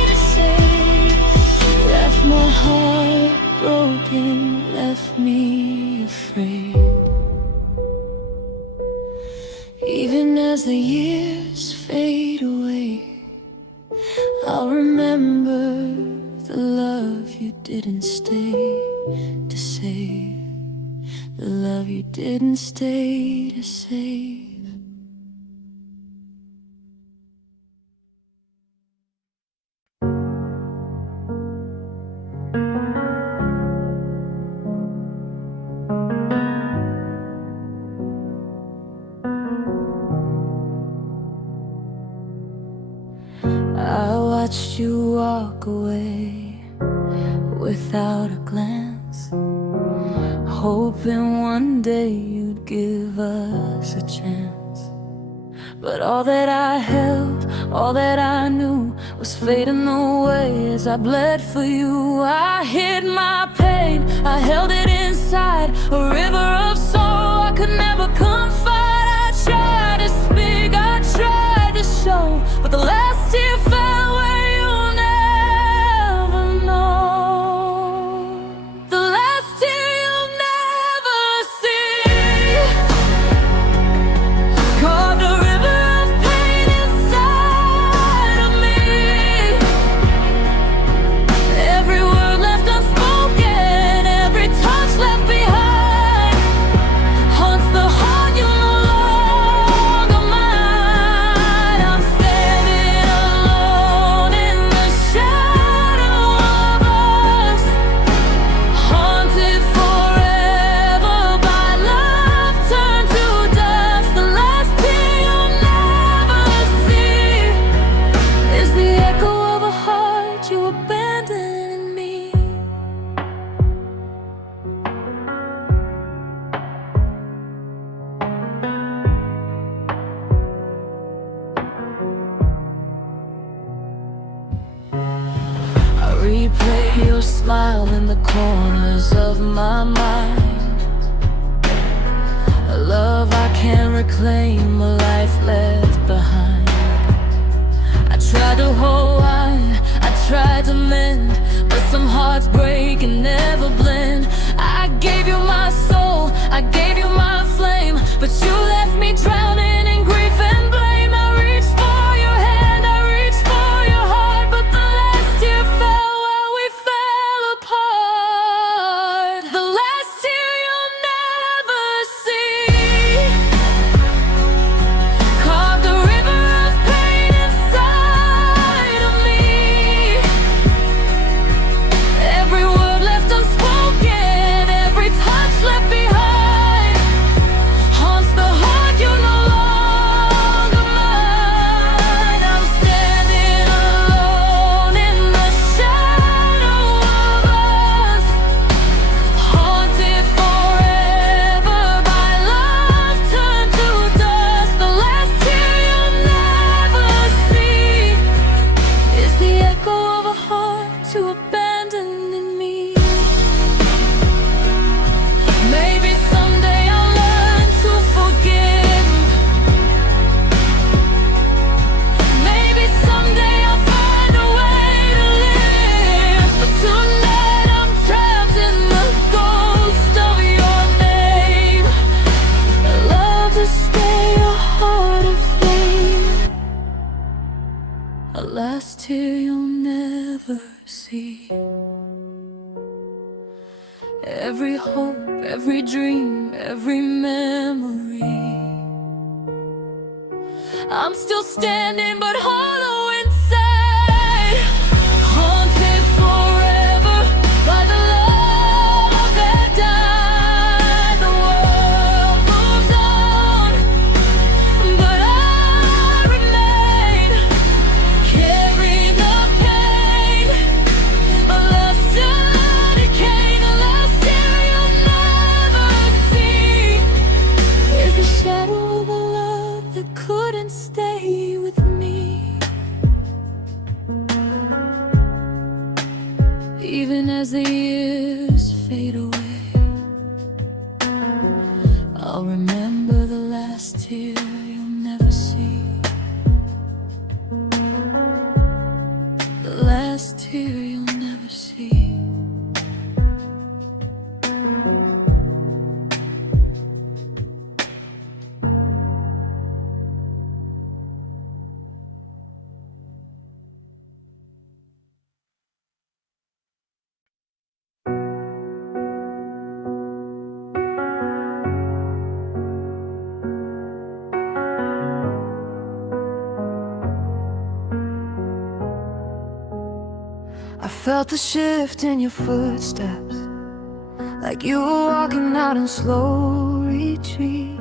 to save left my heart broken, left me afraid. Even as the years fade away, I'll remember the love you didn't stay to save, the love you didn't stay to save. I watched you walk away without a glance, hoping one day you'd give us a chance. But all that I held, all that I knew was fading away as I bled for you. I hid my pain, I held it inside, a river of sorrow I could never confide. I tried to speak, I tried to show, but the last tear fell where you'll never know. The last tear you'll never see. Carved a river of pain inside of me. Every word left unspoken, every touch left behind, haunts the heart you no longer mine. I'm standing alone in the shadow of us, haunted forever by love turned to dust. The last tear you'll never see is the echo of a heart you abandoned in me. I replay your smile in the corners of my mind, a love I can't reclaim, a life left behind. I tried to hold on, I tried to mend, but some hearts break and never blend. I gave you my soul, I gave you my flame, but you left me drowning in grief and blame. I reached for your hand, I reached for your heart, but the last tear fell while we fell apart. The last tear you'll never see. Carved a river of pain inside of me. Every word left unspoken, every touch left behind, haunts the heart you no longer mine. I'm standing alone in the shadow of us, haunted forever by love turned to dust. The last tear you'll never see is the echo of a heart you abandoned in me. Maybe someday I'll learn to forgive. Maybe someday I'll find a way to live. But tonight I'm trapped in the ghost of your name. Love to stay a heart of flame. A last tear you'll never see. Every hope, every dream, every memory. I'm still standing but hollow inside, haunted forever by the love that died. The world moves on, but I remain, carrying the pain, a lesson decay. The last tear you'll never see is the shadow of a love that couldn't stay with me. Even as the years fade away, I'll remember the last tear you'll never see. The last tear you'll never see. I felt the shift in your footsteps, like you were walking out in slow retreat.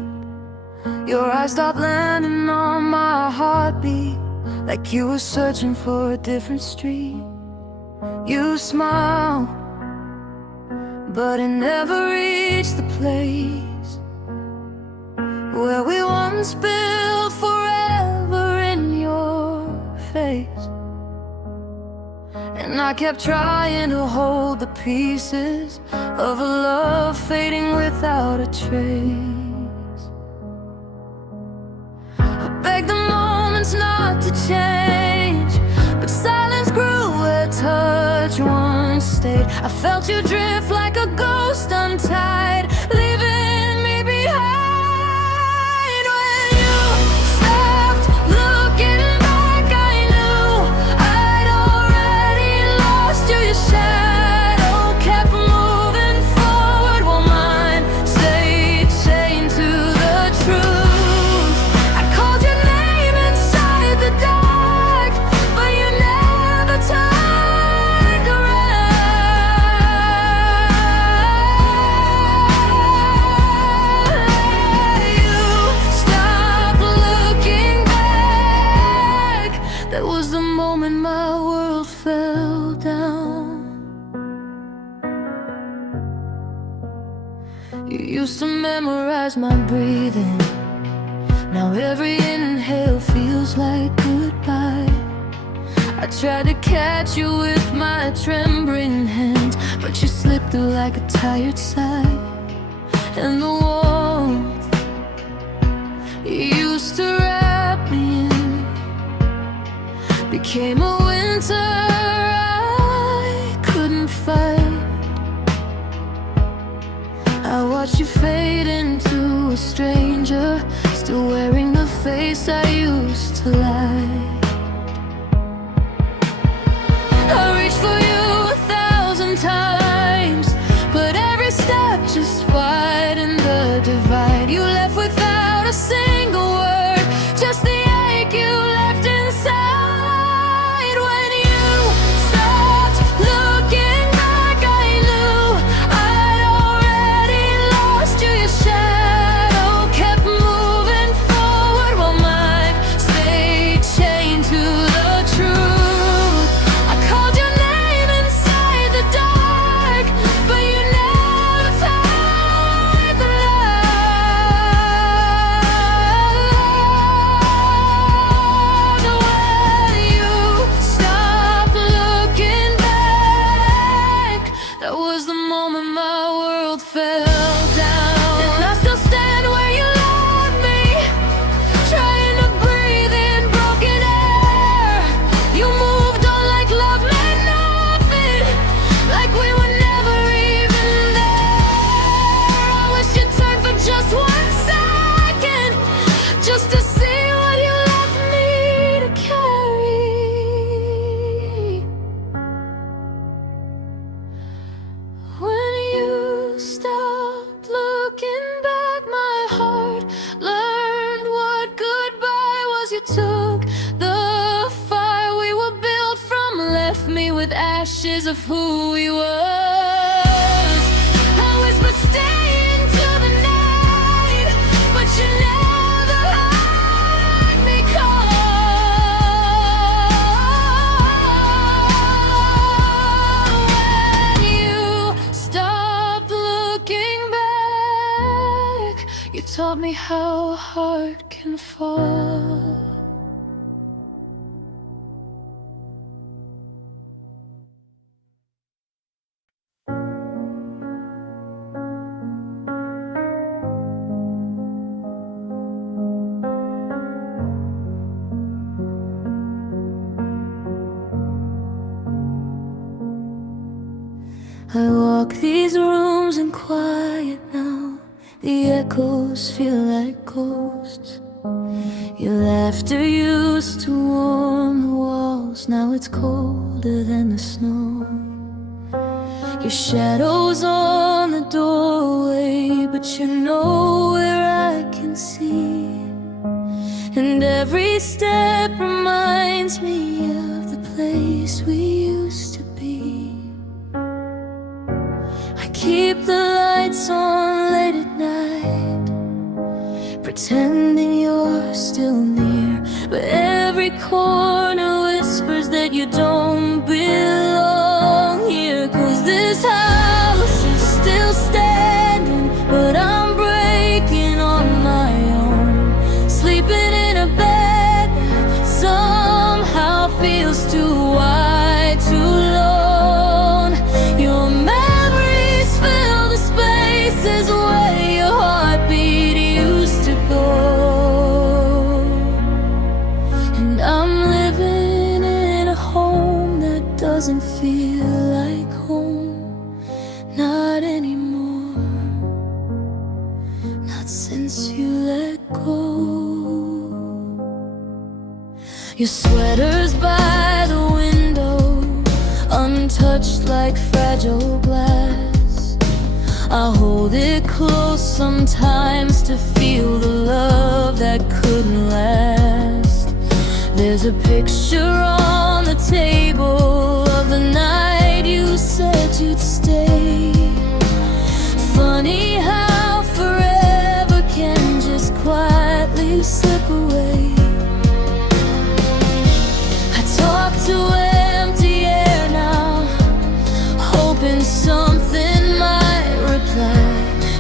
Your eyes stopped landing on my heartbeat, like you were searching for a different street. You smile, but it never reached the place where we once built forever in your face. And I kept trying to hold the pieces of a love fading without a trace. I begged the moments not to change, but silence grew where touch once stayed. I felt you drift like a ghost untied, leaving me behind. When you stopped looking back, I knew I'd already lost you. Your shadow kept moving forward while mine stayed chained to the truth. I called your name inside the dark, but you never turned around. You stopped looking back. That was the moment my world fell down. You used to memorize my breathing. Now every inhale feels like goodbye. I tried to catch you with my trembling hands, but you slipped through like a tired sigh. And the warmth you used to wrap me in became a winter I couldn't fight. I watched you fade into a stranger, still wearing the face I used to lie. I reached for you 1,000 times, but every step just widened the divide. You left without a single word, just the ache you left inside. When you stopped looking back, I knew I'd already lost you. Your shadow kept moving forward while mine stayed chained to the truth. I called your name inside the dark, but you never turned around. When you stopped looking back, that was the moment my world fell down. And I still stand where you left me, trying to breathe in broken air. You moved on like love meant nothing, like we were never even there. I wish you'd turn for just 1 second, just to see what you left me to carry. When you stopped looking back, my heart learned what goodbye was. You took the fire we were built from, left me with ashes of who we was. I whispered stay into the night, but you never heard me call. When you stopped looking back, you taught me how a heart can fall. I walk these rooms in quiet now. The echoes feel like ghosts. Your laughter used to warm the walls, now it's colder than the snow. Your shadow's on the doorway, but you're nowhere I can see. And every step reminds me of the place we used to be. I keep the lights on late at night, pretending you're still near, but every corner whispers that you don't belong here. 'Cause this house is still Your sweater's by the window, untouched like fragile glass. I hold it close sometimes to feel the love that couldn't last. There's a picture on the table of the night you said you'd stay. Funny how forever can just quietly slip away. I talk to empty air now, hoping something might reply.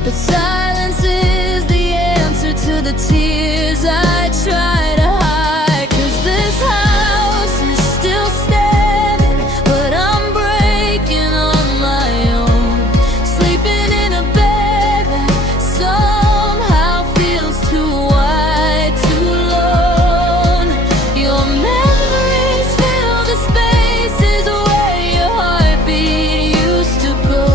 But silence is the answer to the tears I try to hide. 'Cause this house is still standing, but I'm breaking on my own. Sleeping in a bed that somehow feels too wide, too lone. Your memories fill the spaces where your heartbeat used to go.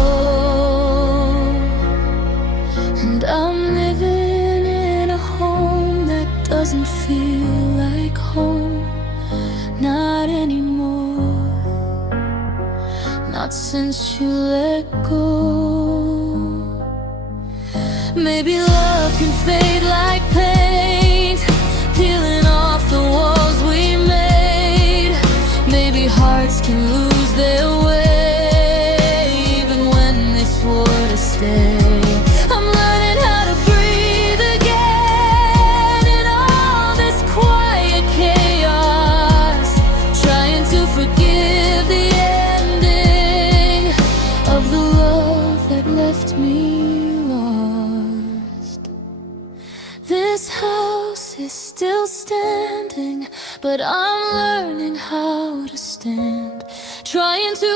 And I'm living in a home that doesn't feel like home, not anymore. Not since you let go. Maybe love can fade like paint, peeling off the walls we made. Maybe hearts can lose their way, even when they swore to stay. I'm learning how to breathe again in all this quiet chaos, trying to forgive the ending of the love that left me lost. This house is still standing, but I'm learning how to stand, trying to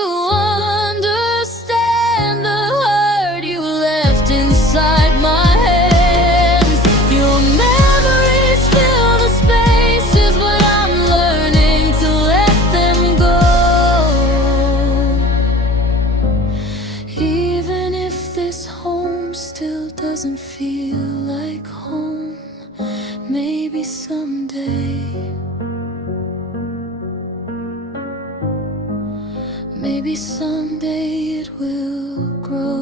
understand the hurt you left inside my hands. Your memories fill the spaces, but I'm learning to let them go. Even if this home still doesn't feel like home, maybe someday, maybe someday it will grow.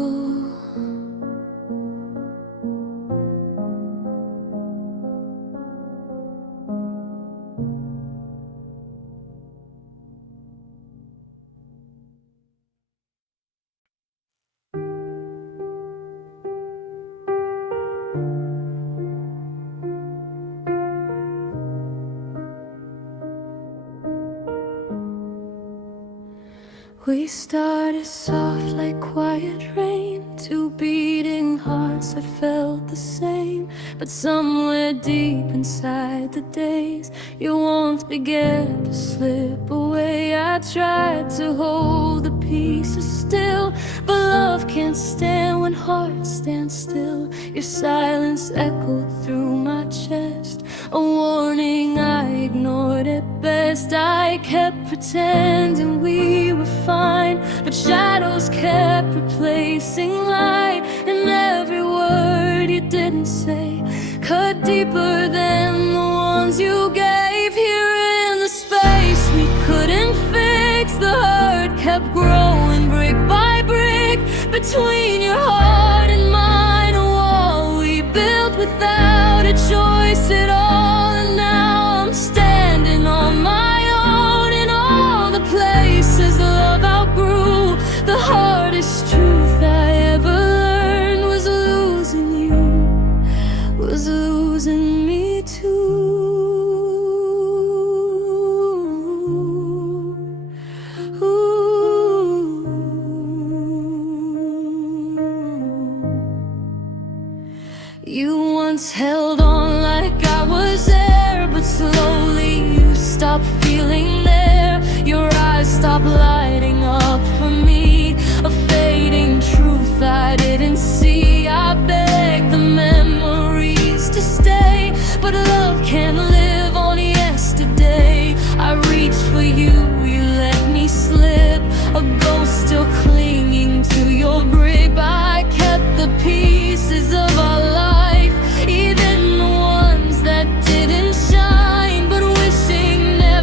We started soft like quiet rain, two beating hearts that felt the same. But somewhere deep inside the days, your warmth began to slip away. I tried to hold the pieces still, but love can't stand when hearts stand still. Your silence echoed through my chest, a warning I ignored at best. I kept pretending we were fine, but shadows kept replacing light. And every word you didn't say cut deeper than the ones you gave. Here in the space we couldn't fix, the hurt kept growing brick by brick. Between your heart and mine, a wall we built without a choice at all. And now I'm standing on my own in all the places love outgrew. The hardest truth I ever learned was losing you, was losing me too. You once held on like I was there, but slowly you stopped feeling there. Your eyes stopped lighting up for me, a fading truth I didn't see. I begged the memories to stay, but love can't live on yesterday. I reached for you, you let me slip, a ghost still clinging to your grip. I kept the pieces of our life, even the ones that didn't shine, but wishing never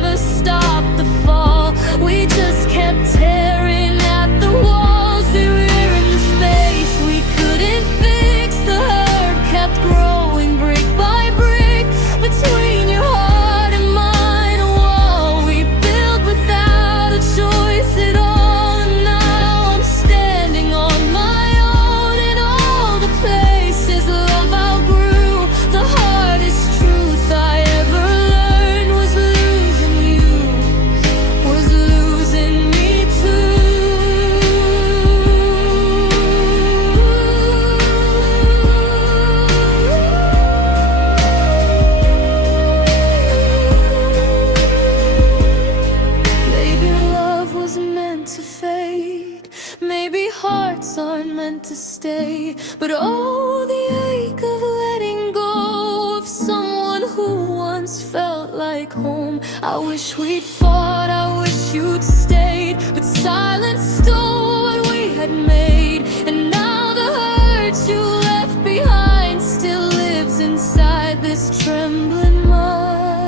But oh, the ache of letting go of someone who once felt like home. I wish we'd fought, I wish you'd stayed, but silence stole what we had made. And now the hurt you left behind still lives inside this trembling mind.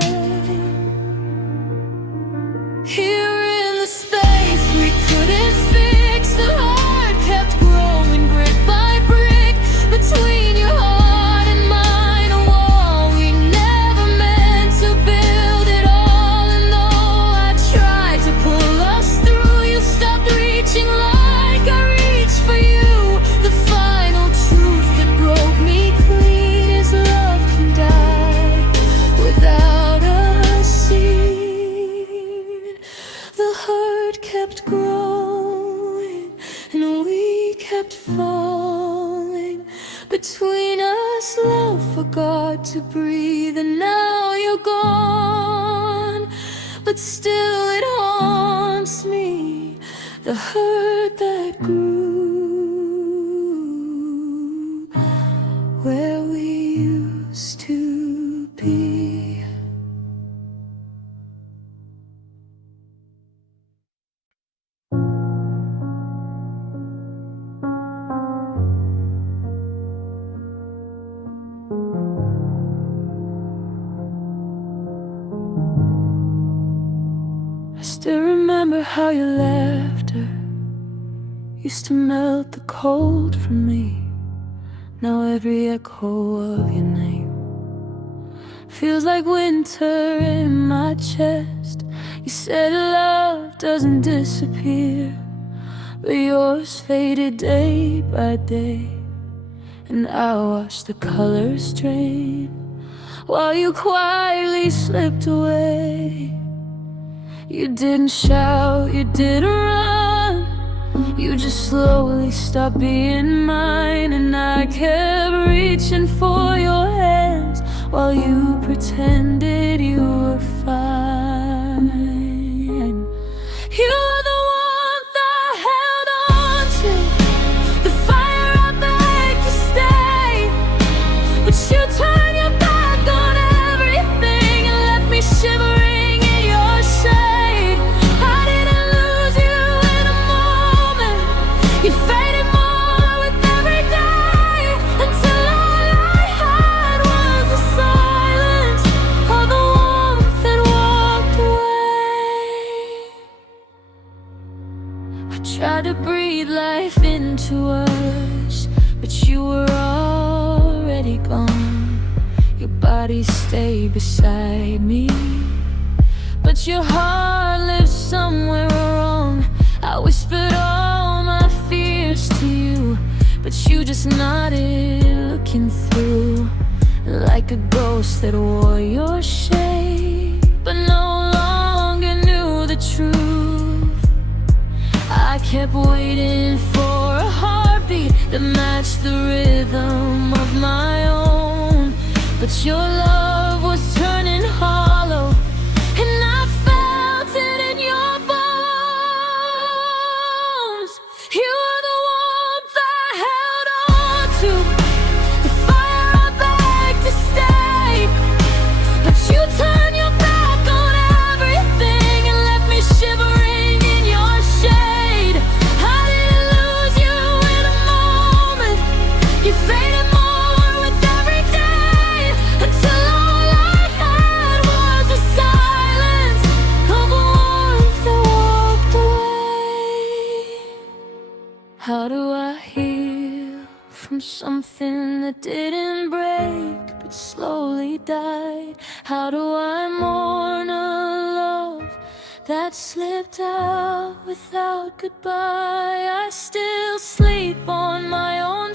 Here in the space we couldn't fix, the heart kept growing brick by brick. Between your heart and mine, a wall we never meant to build at all. And though I tried to pull us through, you stopped reaching like I reached for you. The final truth that broke me clean is love can die without a seed. The hurt kept growing and we kept falling. Between us, love forgot to breathe, and now you're gone. But still it haunts me, the hurt that grew where we used to be. I still remember how your laughter used to melt the cold from me. Now every echo of your name feels like winter in my chest. You said love doesn't disappear, but yours faded day by day. And I watched the colors drain while you quietly slipped away. You didn't shout, you didn't run, you just slowly stopped being mine. And I kept reaching for your hands while you pretended you were fine. You were the warmth I held on to, the fire I begged to stay. But you turned your back on everything and left me shivering in your shade. I didn't lose you in a moment, you faded more with every day, until all I had was the silence of the warmth that walked away. I tried to breathe life into us, but you were already gone. Your body stayed beside me, but your heart lived somewhere wrong. I whispered all my fears to you, but you just nodded, looking through like a ghost that wore your shape, but no longer knew the truth. I kept waiting for a heartbeat that matched the rhythm of my own, but your love was turning hollow, and I felt it in your bones. You were the warmth I held on to, the fire I begged to stay. But you turned your back on everything and left me shivering in your shade. I didn't lose you in a moment, you faded more with every day, until all I had was the silence of a warmth that walked away. How do I heal from something that didn't break but slowly died? How do I mourn a love that slipped out without goodbye? I still sleep on my own